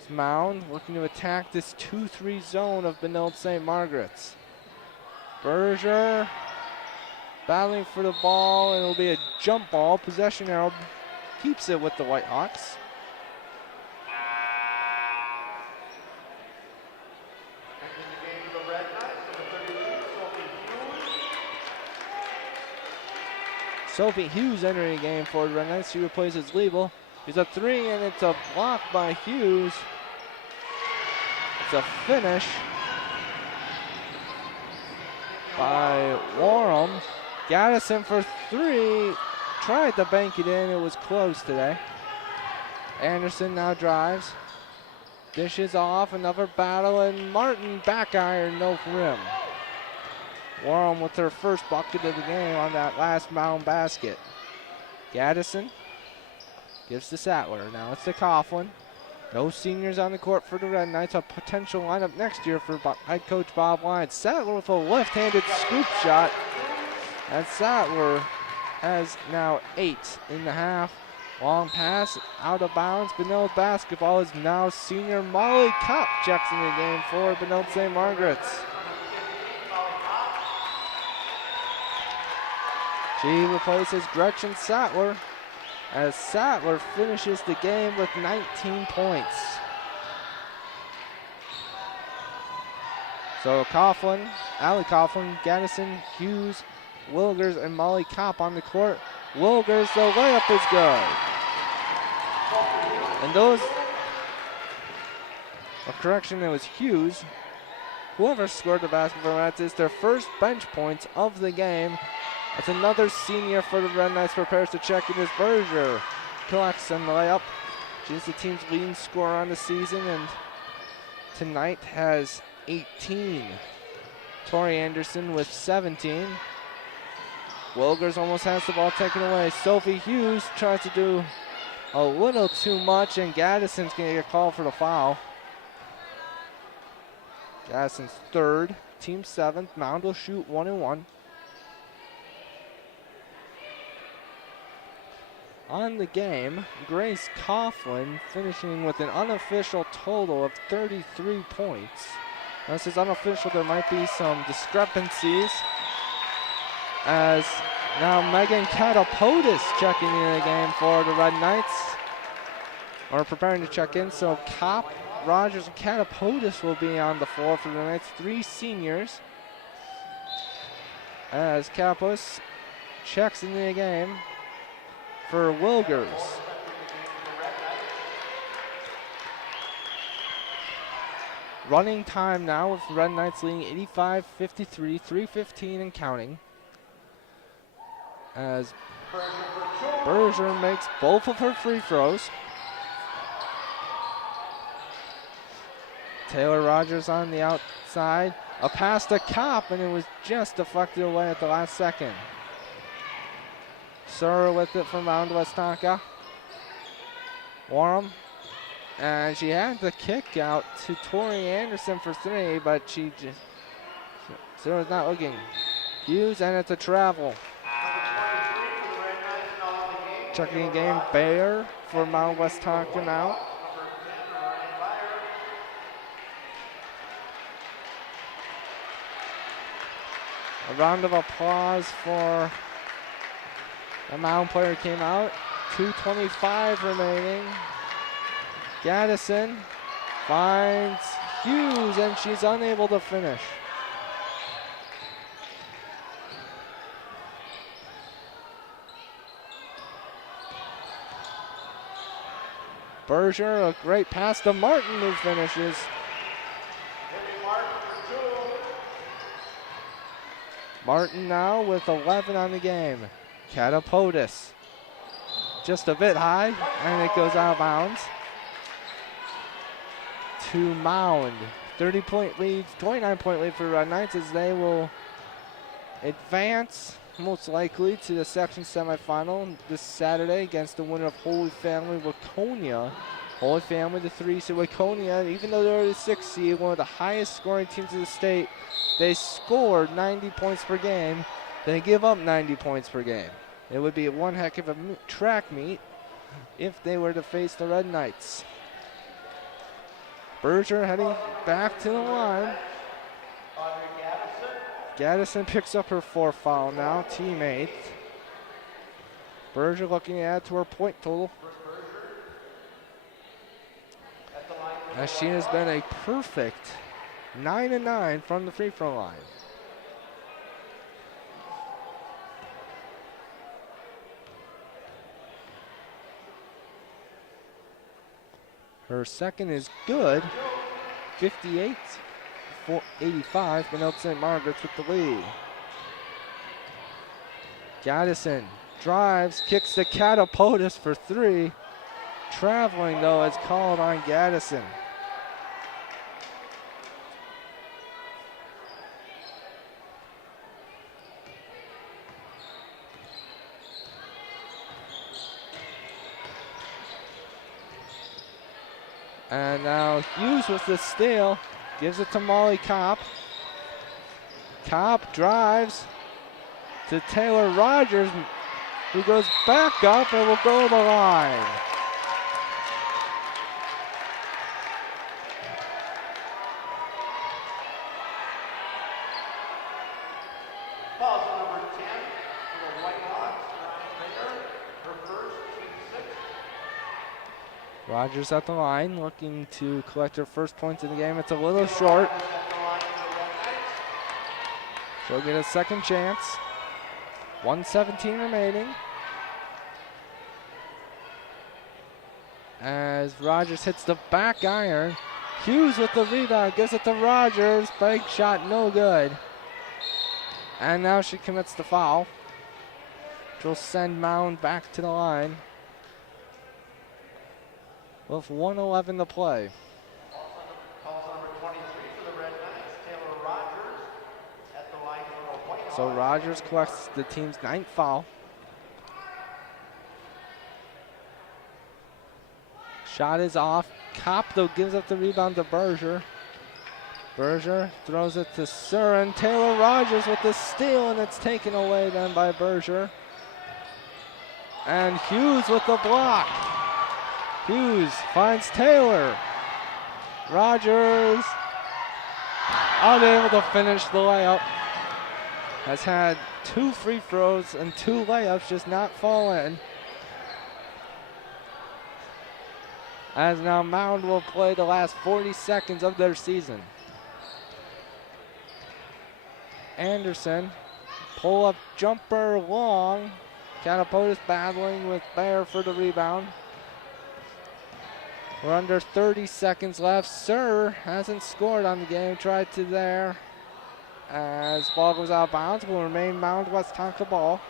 It's Mound looking to attack this 2-3 zone of Benilde St. Margaret's. Berger battling for the ball, and it'll be a jump ball. Possession arrow keeps it with the Whitehawks. Sophie Hughes entering the game for the Red Knights. She replaces Liebel. It's a 3, and it's a block by Hughes. It's a finish by Warham. Gaddison for 3, tried to bank it in. It was close today. Anderson now drives. Dishes off, another battle, and Martin back iron, no rim. Warren with her first bucket of the game on that last Mound basket. Gaddison gives to Sattler. Now it's to Coughlin. No seniors on the court for the Red Knights. A potential lineup next year for head coach Bob Lyons. Sattler with a left-handed scoop shot. And Sattler has now 8 in the half. Long pass, out of bounds. Benilde basketball is now senior Molly Kopp checks in the game for Benilde St. Margaret's. She replaces Gretchen Sattler as Sattler finishes the game with 19 points. So Coughlin, Allie Coughlin, Gaddison, Hughes, Wilgers, and Molly Kopp on the court. Wilgers, the layup is good. And those, a correction, it was Hughes. Whoever scored the basketball Reds is their first bench points of the game. That's another senior for the Red Knights, prepares to check in as Berger collects on the layup. She's the team's leading scorer on the season and tonight has 18. Tori Anderson with 17. Wilgers almost has the ball taken away. Sophie Hughes tries to do a little too much, and Gaddison's going to get called for the foul. Gaddison's third, team 7th. Mound will shoot 1-1. On the game, Grace Coughlin finishing with an unofficial total of 33 points. Now, this is unofficial, there might be some discrepancies, as now Megan Catapodis checking in the game for the Red Knights, or preparing to check in. So Kopp, Rogers, and Catapodis will be on the floor for the Knights, 3 seniors, as Catapodis checks in the game for Wilgers. Running time now with Red Knights leading 85-53, 3:15 and counting. As Berger makes both of her free throws. Taylor Rogers on the outside. A pass to Kopp, and it was just deflected away at the last second. Surra with it from Mound-Westonka. Warham. And she had the kick out to Tori Anderson for 3, but she just, Surra's not looking. Hughes, and it's a travel. Checking in game, Bayer for Mound-Westonka now. A round of applause for the Mound player came out. 2:25 remaining. Gaddison finds Hughes, and she's unable to finish. Berger, a great pass to Martin, who finishes. Martin now with 11 on the game. Catapodis just a bit high, and it goes out of bounds. To Mound. 30-point lead, 29-point lead for Red Knights as they will advance most likely to the section semifinal this Saturday against the winner of Holy Family Waconia. Holy Family, the 3 seed. Waconia, even though they're the 6 seed, one of the highest scoring teams in the state, they scored 90 points per game. They give up 90 points per game. It would be one heck of a track meet if they were to face the Red Knights. Berger heading back to the line. Gaddison picks up her 4th foul now, team 8th. Berger looking to add to her point total, as she has been a perfect 9-9 from the free throw line. Her second is good. 58-85, Benilde St. Margaret's with the lead. Gaddison drives, kicks the Catapultus for 3. Traveling, though, is called on Gaddison. And now Hughes with the steal, gives it to Molly Kopp. Kopp drives to Taylor Rogers, who goes back up and will go to the line. Foul number 10 for the Whitehawks, Ryan Bayer, her first, team 6. Rogers at the line, looking to collect her first points in the game. It's a little short. She'll get a second chance. 1:17 remaining. As Rogers hits the back iron. Hughes with the rebound, gives it to Rogers. Bank shot, no good. And now she commits the foul, which will send Mound back to the line with 1:11 to play. Also number 23 for the Red Knights, Taylor Rogers at the line for the Whitehawks. So Rogers collects the team's 9th foul. Shot is off. Kopp, though, gives up the rebound to Berger. Berger throws it to Surin. Taylor Rogers with the steal, and it's taken away then by Berger. And Hughes with the block. Hughes finds Taylor. Rogers unable to finish the layup. Has had 2 free throws and 2 layups just not fall in. As now Mound will play the last 40 seconds of their season. Anderson, pull-up jumper long. Catapultus battling with Bayer for the rebound. We're under 30 seconds left. Sir hasn't scored on the game. Tried to there. As ball goes out of bounds, will remain Mound-Westonka ball.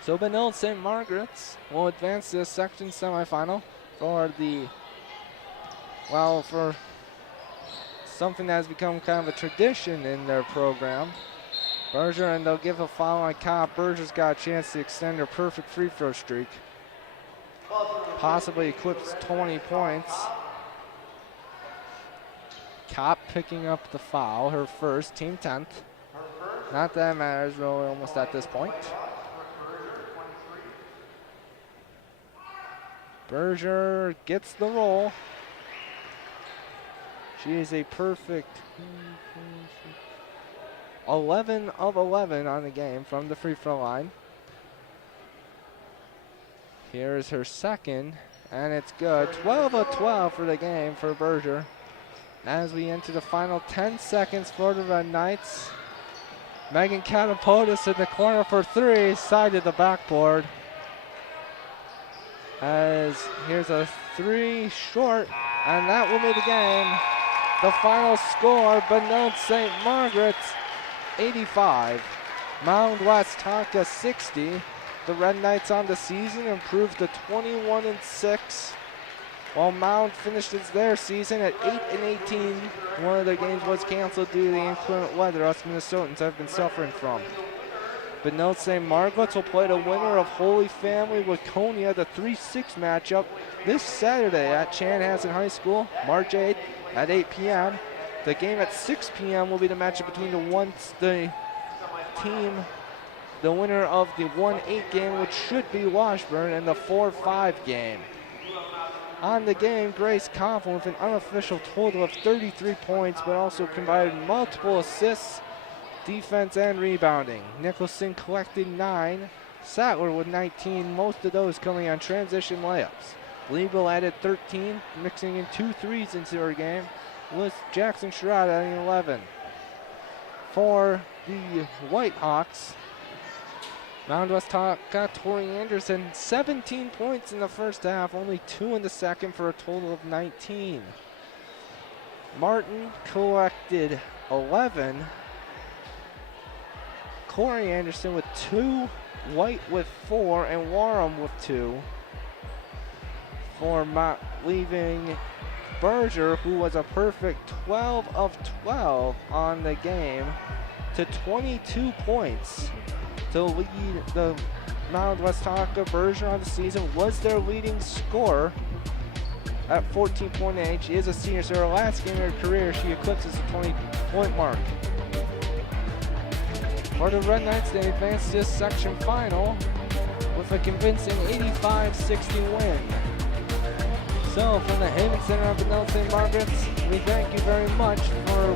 So Benilde St. Margaret's will advance to the section semifinal for for something that has become kind of a tradition in their program. Berger, and they'll give a foul on Kopp. Berger's got a chance to extend her perfect free throw streak. Possibly eclipse 20 points. Kopp picking up the foul, her first, team 10th. Not that it matters really almost at this point. Berger gets the roll. She is a perfect 11 of 11 on the game from the free throw line. Here's her second, and it's good. 12 of 12 for the game for Berger. As we enter the final 10 seconds for the Red Knights. Megan Catapultus in the corner for 3, side of the backboard. As here's a 3 short, and that will be the game. The final score, Benilde St. Margaret's 85, Mound-Westonka 60. The Red Knights on the season improved to 21-6, while Mound finishes their season at 8-18. One of their games was canceled due to the inclement weather us Minnesotans have been suffering from. Benilde St. Margaret's will play the winner of Holy Family Laconia, the 3-6 matchup, this Saturday at Chanhassen High School, March 8th at 8 p.m. The game at 6 p.m. will be the matchup between the winner of the 1-8 game, which should be Washburn, and the 4-5 game. On the game, Grace Coughlin with an unofficial total of 33 points, but also combined multiple assists, defense, and rebounding. Nicholson collected 9, Sattler with 19, most of those coming on transition layups. Liebel added 13, mixing in 2 threes into her game, with Jackson Sherrod adding 11. For the Whitehawks, Mound-Westonka, Tori Anderson, 17 points in the first half, only 2 in the second for a total of 19. Martin collected 11. Corey Anderson with 2. White with 4. And Warham with 2. For leaving Berger, who was a perfect 12 of 12 on the game, to 22 points to lead the Mound-Westonka. Berger on the season was their leading scorer at 14.8. She is a senior, so her last game of her career, she eclipses the 20-point mark. For the Red Knights, they advanced to this section final with a convincing 85-60 win. So, from the Haven Center of Benilde St. Margaret's, we thank you very much for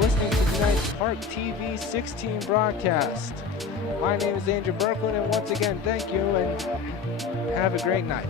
listening to tonight's ParkTV 16 broadcast. My name is Andrew Birkeland, and once again, thank you and have a great night.